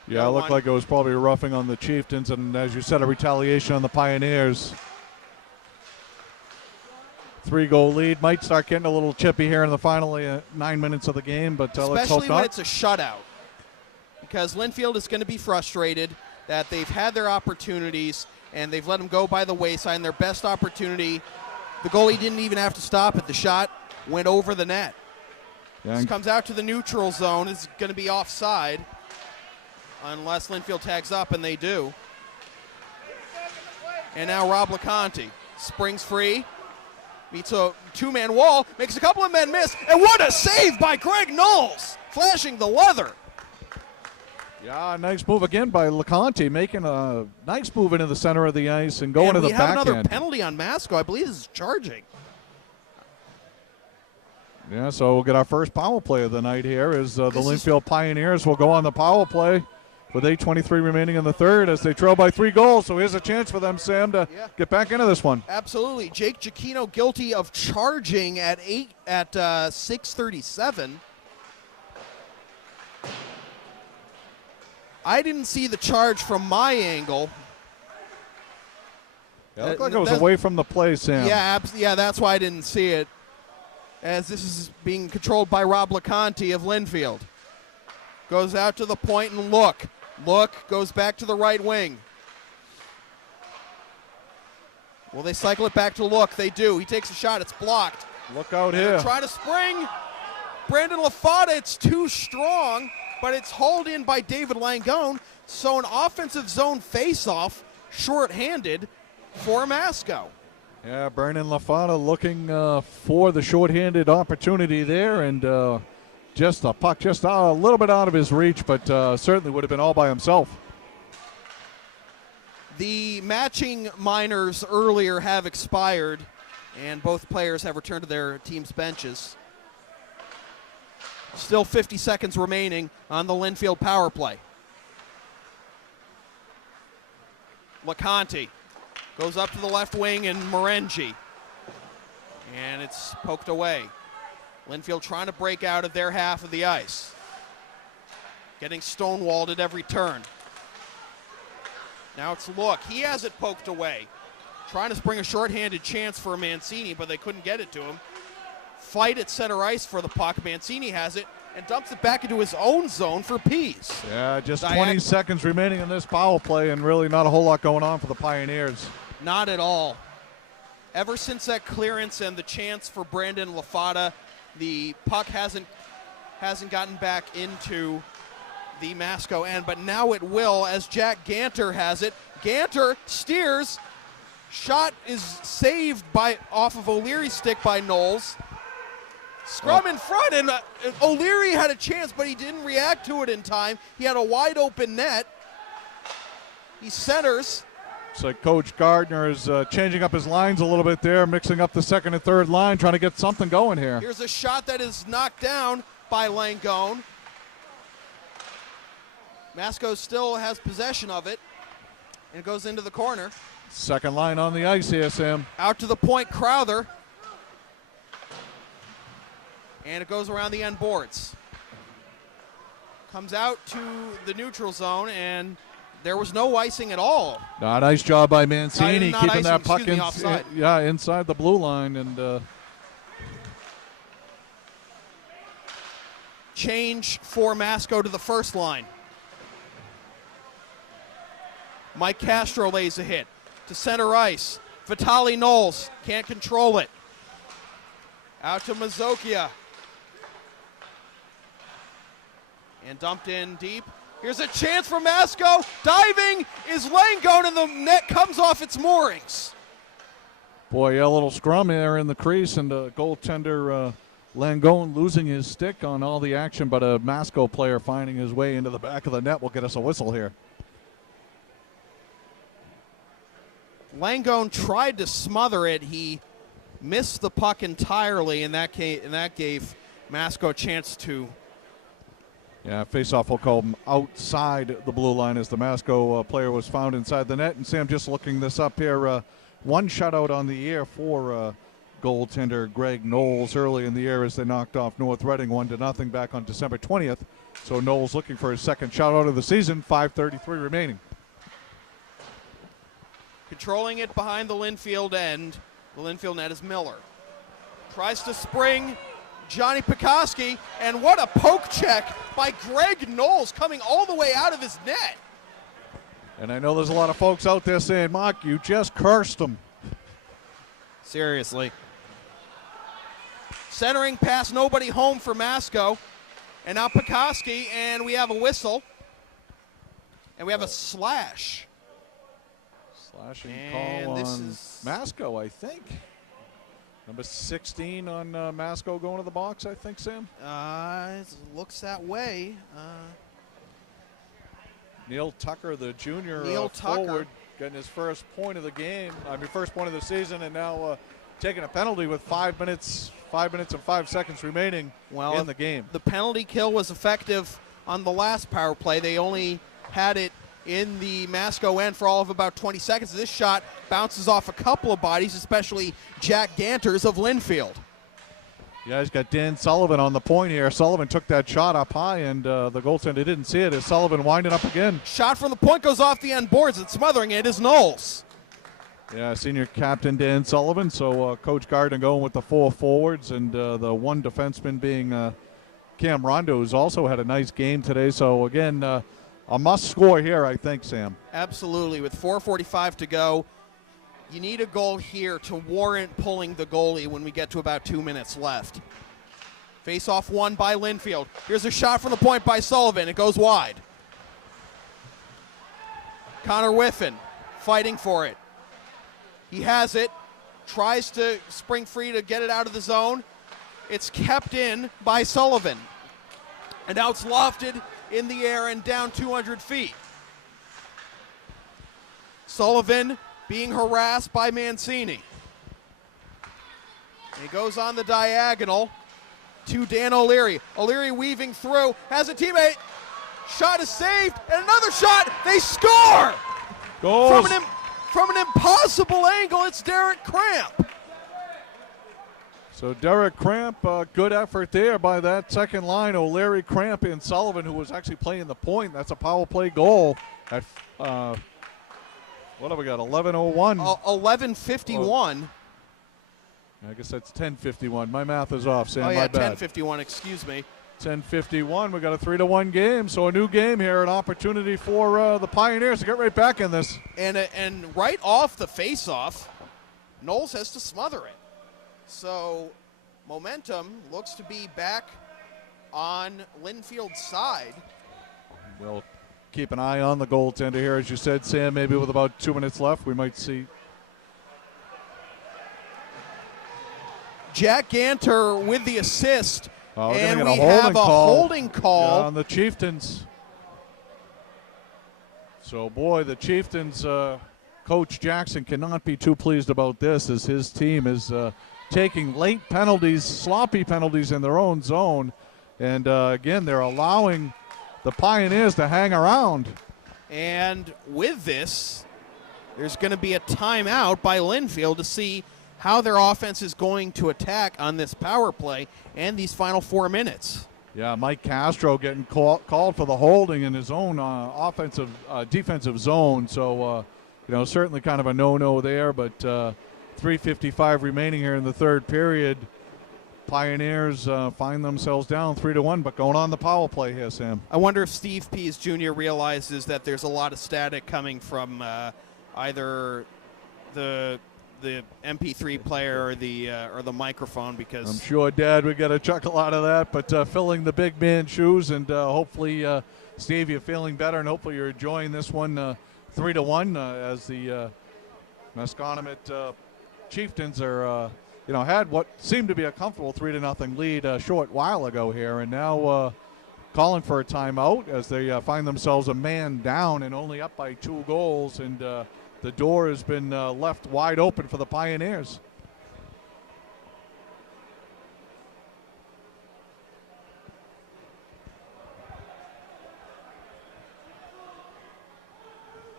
Yeah, it looked like it was probably a roughing on the Chieftains, and as you said, a retaliation on the Pioneers. 3-goal lead. Might start getting a little chippy here in the final 9 minutes of the game, but let's hope not. Especially when it's a shutout. Because Lynnfield is going to be frustrated that they've had their opportunities and they've let them go by the wayside. Their best opportunity, the goalie didn't even have to stop it. The shot went over the net. Yeah. This comes out to the neutral zone. It's going to be offside unless Lynnfield tags up, and they do. And now Rob LeConte springs free, meets a two-man wall, makes a couple of men miss, and what a save by Greg Knowles, flashing the leather. Yeah, nice move again by LeConte, making a nice move into the center of the ice and going to the backhand. We have another penalty on Masco. I believe this is charging. Yeah, so we'll get our first power play of the night here as the Lynnfield Pioneers will go on the power play with 8:23 remaining in the third as they trail by 3 goals. So here's a chance for them, Sam, to get back into this one. Absolutely. Jake Giacchino guilty of charging at 6:37. I didn't see the charge from my angle. Yeah, it looked like it was away from the play, Sam. Yeah, that's why I didn't see it, as this is being controlled by Rob LeConte of Lynnfield. Goes out to the point and look. Goes back to the right wing. Will they cycle it back to Look? They do. He takes a shot. It's blocked. Look out here. Try to spring. Brandon LaFada, it's too strong, but it's hauled in by David Langone. So an offensive zone face-off, short-handed for Masco. Yeah, Brandon LaFada looking for the short-handed opportunity there, and just the puck just a little bit out of his reach, but certainly would have been all by himself. The matching minors earlier have expired, and both players have returned to their team's benches. Still 50 seconds remaining on the Lynnfield power play. LeConte goes up to the left wing, and Morengi. And it's poked away. Lynnfield trying to break out of their half of the ice. Getting stonewalled at every turn. Now it's Look. He has it poked away. Trying to spring a shorthanded chance for Mancini, but they couldn't get it to him. Fight at center ice for the puck. Mancini has it and dumps it back into his own zone for Pease. Yeah, just 20 seconds remaining in this power play, and really not a whole lot going on for the Pioneers. Not at all. Ever since that clearance and the chance for Brandon LaFada, the puck hasn't gotten back into the Masco end, but now it will as Jack Ganter has it. Ganter steers. Shot is saved off of O'Leary's stick by Knowles. Scrum in front, and O'Leary had a chance, but he didn't react to it in time. He had a wide open net. He centers. It's like Coach Gardner is changing up his lines a little bit there, mixing up the second and third line, trying to get something going here. Here's a shot that is knocked down by Langone. Masco still has possession of it, and it goes into the corner. Second line on the ice here, Sam. Out to the point, Crowther. And it goes around the end boards. Comes out to the neutral zone, and there was no icing at all. Nice job by Mancini keeping that puck offside. Inside the blue line. And change for Masco to the first line. Mike Castro lays a hit to center ice. Vitaly Knowles can't control it. Out to Mazokia. And dumped in deep Here's a chance for Masco. Diving is Langone, and the net comes off its moorings. Boy, yeah, a little scrum there in the crease, and goaltender Langone losing his stick on all the action, but a Masco player finding his way into the back of the net will get us a whistle here. Langone tried to smother it. He missed the puck entirely, and that gave Masco a chance to. Yeah, face-off will call him outside the blue line as the Masco player was found inside the net. And Sam, just looking this up here, one shutout on the year for goaltender Greg Knowles early in the year as they knocked off North Reading 1-0 back on December 20th. So Knowles looking for his second shutout of the season, 5:33 remaining. Controlling it behind the Lynnfield end. The Lynnfield net is Miller. Tries to spring Johnny Pekoski, and what a poke check by Greg Knowles coming all the way out of his net. And I know there's a lot of folks out there saying, Mark, you just cursed him. Seriously. Centering pass, nobody home for Masco. And now Pekoski, and we have a whistle. And we have a slash. Slashing and call this on is Masco, I think. Number 16 on Masco going to the box, I think, Sam. It looks that way. Neil Tucker, the junior Tucker, forward, getting his first point of the game. First point of the season, and now taking a penalty with 5 minutes and 5 seconds remaining in the game. The penalty kill was effective on the last power play. They only had it in the Masco end for all of about 20 seconds. This shot bounces off a couple of bodies, especially Jack Ganters of Lynnfield. Yeah, he's got Dan Sullivan on the point here. Sullivan took that shot up high, and the goaltender didn't see it as Sullivan winding up again. Shot from the point goes off the end boards, and smothering it is Knowles. Yeah, senior captain Dan Sullivan. So Coach Gardner going with the 4 forwards, and the one defenseman being Cam Rondo, who's also had a nice game today. So again, a must score here, I think, Sam. Absolutely. With 4:45 to go, you need a goal here to warrant pulling the goalie when we get to about 2 minutes left. Face-off won by Lynnfield. Here's a shot from the point by Sullivan. It goes wide. Connor Whiffen fighting for it. He has it. Tries to spring free to get it out of the zone. It's kept in by Sullivan. And now it's lofted in the air and down 200 feet. Sullivan being harassed by Mancini. And he goes on the diagonal to Dan O'Leary. O'Leary weaving through, has a teammate. Shot is saved, and another shot. They score! Goals. From an impossible angle, it's Derek Cramp. So Derek Cramp, good effort there by that second line. O'Leary, Cramp, and Sullivan, who was actually playing the point. That's a power play goal at, what have we got, 11:01? 11:51. I guess that's 10:51. My math is off, Sam. Oh, yeah, my bad. 10:51, excuse me. 10:51. We got a 3-1 game, so a new game here, an opportunity for the Pioneers to get right back in this. And right off the face-off, Knowles has to smother it. So momentum looks to be back on Lynnfield's side. We'll keep an eye on the goaltender here, as you said, Sam. Maybe with about 2 minutes left, we might see. Jack Ganter with the assist. And we have a holding call on the Chieftains. So, boy, the Chieftains, Coach Jackson cannot be too pleased about this, as his team is taking late penalties, sloppy penalties in their own zone. And, again, they're allowing the Pioneers to hang around. And with this, there's going to be a timeout by Lynnfield to see how their offense is going to attack on this power play and these final 4 minutes. Yeah, Mike Castro getting called for the holding in his own defensive zone. So, certainly kind of a no-no there. But 3:55 remaining here in the third period. Pioneers find themselves down 3-1, but going on the power play here, Sam. I wonder if Steve Pease Jr. realizes that there's a lot of static coming from either the the MP3 player or the microphone, because I'm sure Dad would get a chuckle out of that. But filling the big man shoes, and hopefully, Steve, you're feeling better, and hopefully you're enjoying this one 3-1 as the Masconomet Chieftains are had what seemed to be a comfortable 3-0 lead a short while ago here, and now calling for a timeout as they find themselves a man down and only up by 2 goals, and the door has been left wide open for the Pioneers.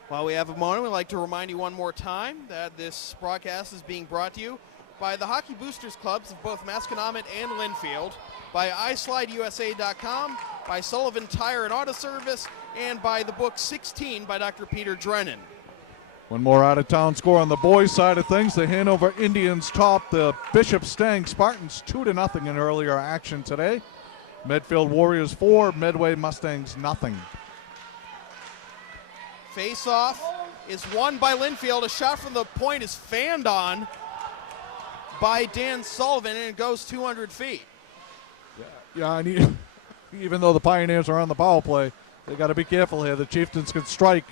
While we have a moment, we'd like to remind you one more time that this broadcast is being brought to you by the Hockey Boosters Clubs of both Masconomet and Lynnfield, by iSlideUSA.com, by Sullivan Tire and Auto Service, and by the book 16 by Dr. Peter Drennan. One more out-of-town score on the boys' side of things. The Hanover Indians top the Bishop Stang Spartans 2-0 in earlier action today. Medfield Warriors 4, Medway Mustangs 0. Face-off is won by Lynnfield. A shot from the point is fanned on by Dan Sullivan, and it goes 200 feet. Yeah, and even though the Pioneers are on the power play, they got to be careful here. The Chieftains can strike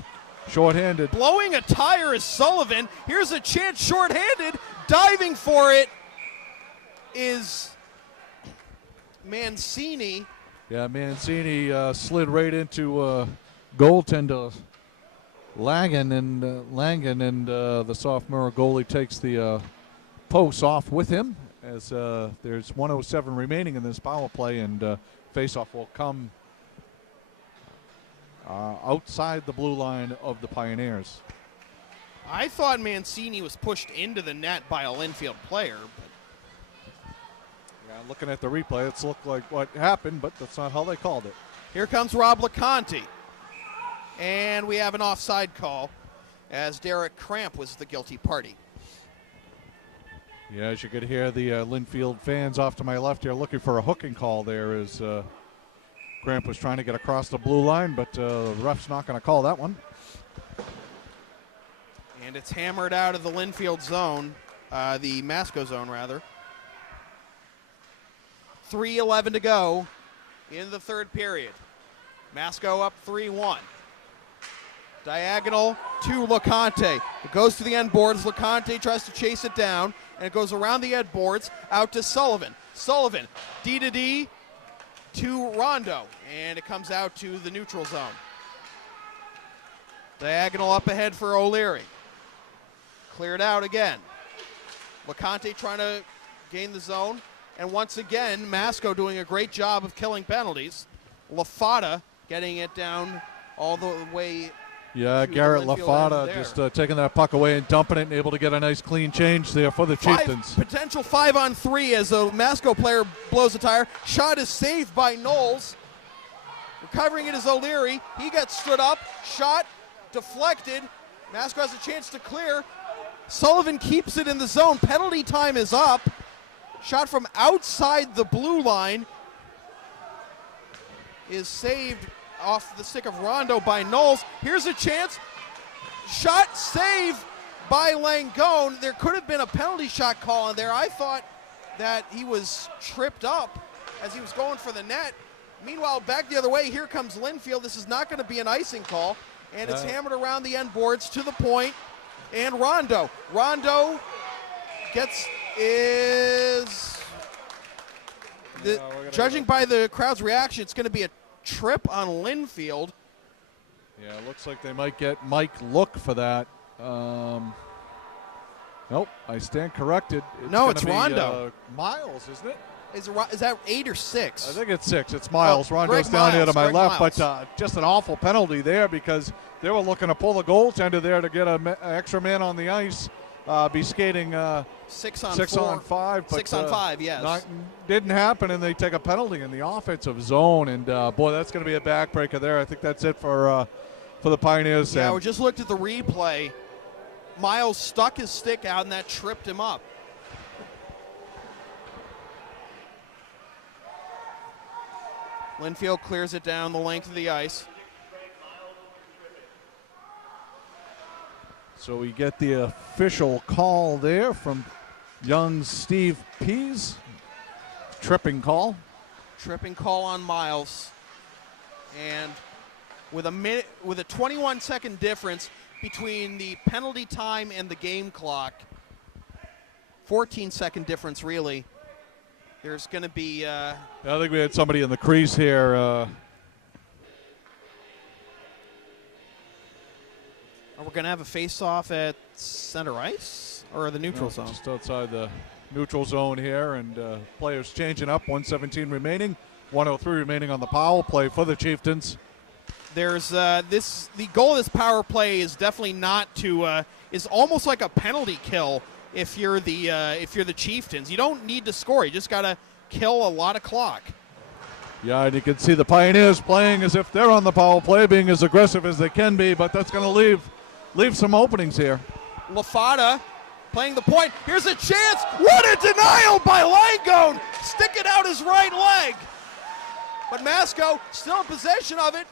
shorthanded. Blowing a tire is Sullivan. Here's a chance shorthanded. Diving for it is Mancini. Yeah, Mancini slid right into goaltender Langen, and the sophomore goalie takes the post off with him as there's 1:07 remaining in this power play, and faceoff will come outside the blue line of the Pioneers. I thought Mancini was pushed into the net by a Lynnfield player. Yeah, looking at the replay, it's looked like what happened, but that's not how they called it. Here comes Rob LeConte. And we have an offside call as Derek Cramp was the guilty party. Yeah, as you could hear the Lynnfield fans off to my left here looking for a hooking call there as Cramp was trying to get across the blue line, but the ref's not going to call that one. And it's hammered out of the Lynnfield zone, the Masco zone rather. 3:11 to go in the third period. Masco up 3-1. Diagonal to LeConte. It goes to the end boards. LeConte tries to chase it down, and it goes around the end boards out to Sullivan. Sullivan, D to D to Rondo, and it comes out to the neutral zone. Diagonal up ahead for O'Leary. Cleared out again. LeConte trying to gain the zone, and once again, Masco doing a great job of killing penalties. LaFata getting it down all the way. Yeah, Garrett LaFata just taking that puck away and dumping it and able to get a nice clean change there for the Chieftains. Potential 5-on-3 as a Masco player blows a tire. Shot is saved by Knowles. Recovering it is O'Leary. He gets stood up. Shot deflected. Masco has a chance to clear. Sullivan keeps it in the zone. Penalty time is up. Shot from outside the blue line is saved off the stick of Rondo by Knowles. Here's a chance. Shot save by Langone. There could have been a penalty shot call in there. I thought that he was tripped up as he was going for the net. Meanwhile, back the other way, here comes Lynnfield. This is not going to be an icing call. And it's hammered around the end boards to the point. And Rondo. Rondo judging by the crowd's reaction, it's going to be a trip on Lynnfield. Yeah, it looks like they might get Mike Look for that. Nope, I stand corrected. It's Rondo. Miles, isn't it? Is that 8 or 6? I think it's 6. It's Miles. Rondo's Greg down here to my Greg left, Miles. but just an awful penalty there because they were looking to pull the goaltender there to get an extra man on the ice. Be skating 6 on 6 4. on 5. But, 6 on 5, yes. Didn't happen, and they take a penalty in the offensive zone. And, boy, that's going to be a backbreaker there. I think that's it for the Pioneers. Yeah, we just looked at the replay. Miles stuck his stick out, and that tripped him up. Lynnfield clears it down the length of the ice. So we get the official call there from young Steve Pease. Tripping call. Tripping call on Miles. And with a 21-second difference between the penalty time and the game clock, 14-second difference really, there's going to be... I think we had somebody in the crease here. We're going to have a face-off at center ice or the neutral zone? Just outside the neutral zone here, and players changing up. 1:17 remaining, 1:03 remaining on the power play for the Chieftains. There's the goal of this power play is definitely not to is almost like a penalty kill if you're the Chieftains. You don't need to score. You just got to kill a lot of clock. Yeah, and you can see the Pioneers playing as if they're on the power play, being as aggressive as they can be, but that's going to leave some openings here. Lafada playing the point. Here's a chance. What a denial by Langone, sticking out his right leg. But Masco still in possession of it.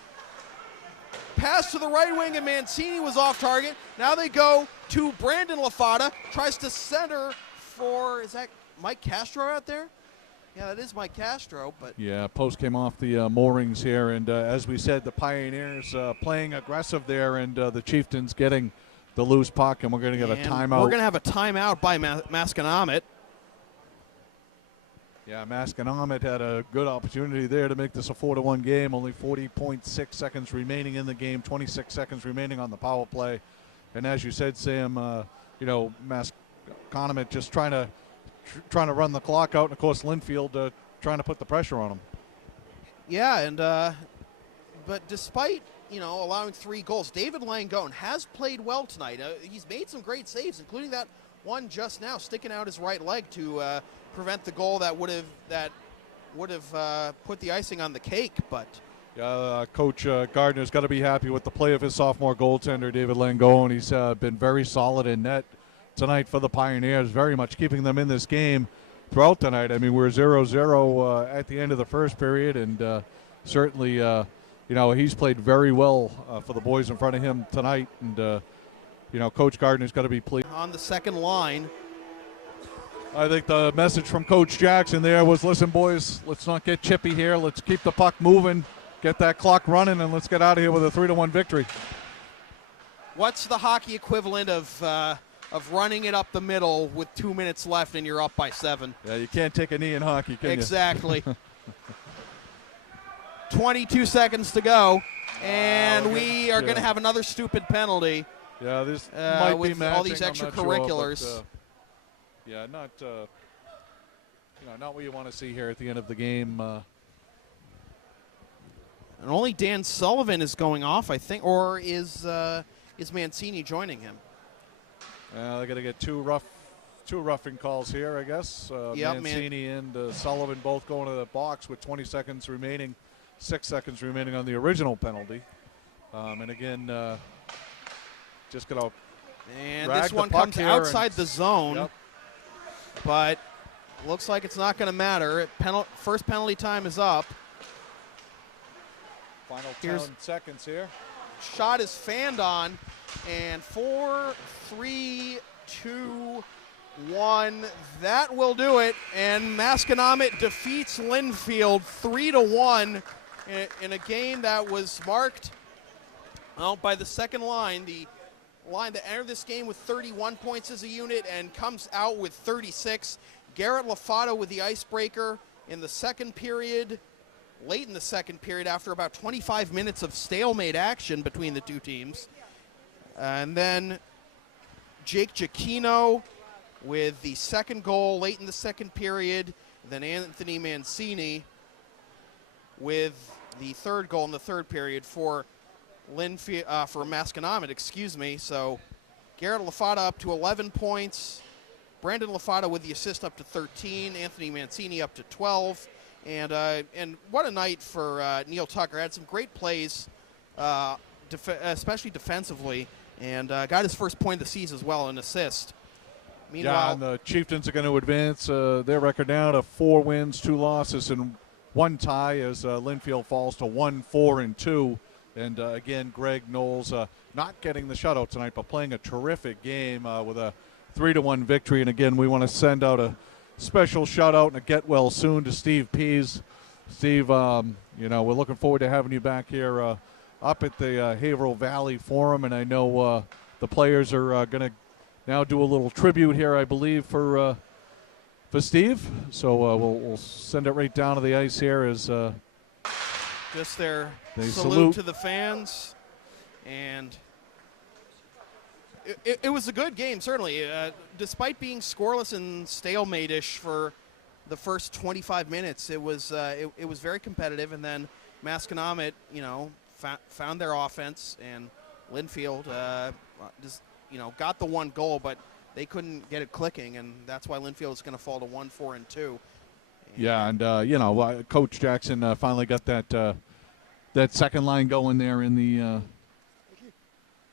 Pass to the right wing, and Mancini was off target. Now they go to Brandon Lafada. Tries to center for, is that Mike Castro out there? Yeah, that is Mike Castro. But yeah, post came off the moorings here, and as we said, the Pioneers playing aggressive there, and the Chieftains getting the loose puck, and we're going to get a timeout. We're going to have a timeout by Masconomet. Yeah, Masconomet had a good opportunity there to make this a 4-1 game. Only 40.6 seconds remaining in the game, 26 seconds remaining on the power play. And as you said, Sam, Masconomet just trying to run the clock out, and of course Lynnfield trying to put the pressure on him. Yeah, and but despite allowing 3 goals, David Langone has played well tonight. He's made some great saves, including that one just now, sticking out his right leg to prevent the goal that would have put the icing on the cake. But Coach Gardner's got to be happy with the play of his sophomore goaltender, David Langone. He's been very solid in net tonight for the Pioneers, very much keeping them in this game throughout the night. I mean, we're 0-0 at the end of the first period, and certainly, he's played very well for the boys in front of him tonight, and, Coach Gardner's got to be pleased. On the second line. I think the message from Coach Jackson there was, listen, boys, let's not get chippy here. Let's keep the puck moving, get that clock running, and let's get out of here with a 3-1 victory. What's the hockey equivalent of running it up the middle with 2 minutes left and you're up by 7? Yeah, you can't take a knee in hockey, can you? Exactly. 22 seconds to go, and we are going to have another stupid penalty. Yeah, this might be with matching, all these extracurriculars. Sure, but, not what you want to see here at the end of the game. And only Dan Sullivan is going off, I think, or is Mancini joining him? They're going to get two roughing calls here, I guess. Mancini and Sullivan both going to the box with 20 seconds remaining, 6 seconds remaining on the original penalty. And again, just going to and this one comes outside the zone. Yep. But looks like it's not going to matter. First penalty time is up. Final 10 seconds here. Shot is fanned on, and 4, 3, 2, 1. That will do it. And Masconomet defeats Lynnfield 3-1 in a game that was marked by the second line. The line that entered this game with 31 points as a unit and comes out with 36. Garrett Lafada with the icebreaker in the second period, late in the second period after about 25 minutes of stalemate action between the two teams. And then Jake Giacchino with the second goal late in the second period. Then Anthony Mancini with the third goal in the third period for for Masconomet, excuse me. So Garrett Lafada up to 11 points. Brandon Lafada with the assist up to 13. Anthony Mancini up to 12. And what a night for Neil Tucker. Had some great plays, especially defensively, and got his first point of the season as well, an assist. Meanwhile, and the Chieftains are going to advance their record now to 4 wins, 2 losses, and 1 tie as Lynnfield falls to 1-4-2 And again, Greg Knowles not getting the shutout tonight, but playing a terrific game with a 3-1 victory. And again, we want to send out a special shout out and a get well soon to Steve Pease. Steve, you know, we're looking forward to having you back here up at the Haverhill Valley Forum. And I know the players are going to now do a little tribute here, I believe, for Steve. So we'll send it right down to the ice here as just their they salute to the fans. And it was a good game, certainly. Despite being scoreless and stalemate-ish for the first 25 minutes, it was very competitive. And then Masconomet, you know, found their offense, and Lynnfield just, you know, got the one goal, but they couldn't get it clicking, and that's why Lynnfield is going to fall to 1-4-2. Yeah, and you know, Coach Jackson finally got that second line going there in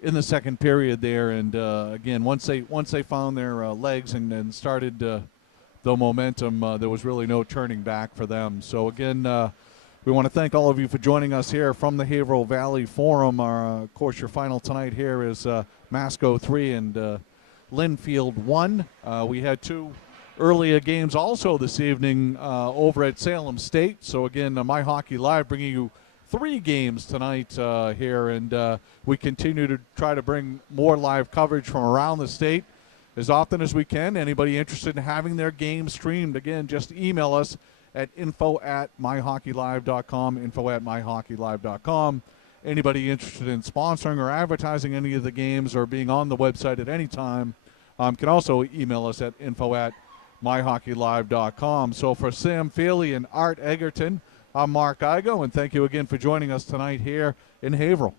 the second period there, and again, once they found their legs and started the momentum, there was really no turning back for them. So again, we want to thank all of you for joining us here from the Haverhill Valley Forum. Of course, your final tonight here is Masco 3 and Lynnfield 1. We had 2 earlier games also this evening over at Salem State. So again, My Hockey Live bringing you 3 games tonight here, and we continue to try to bring more live coverage from around the state as often as we can. Anybody interested in having their game streamed, again, just email us at info@myhockeylive.com, info@myhockeylive.com. Anybody interested in sponsoring or advertising any of the games or being on the website at any time can also email us at info@myhockeylive.com. So for Sam Feely and Art Egerton, I'm Mark Igo, and thank you again for joining us tonight here in Haverhill.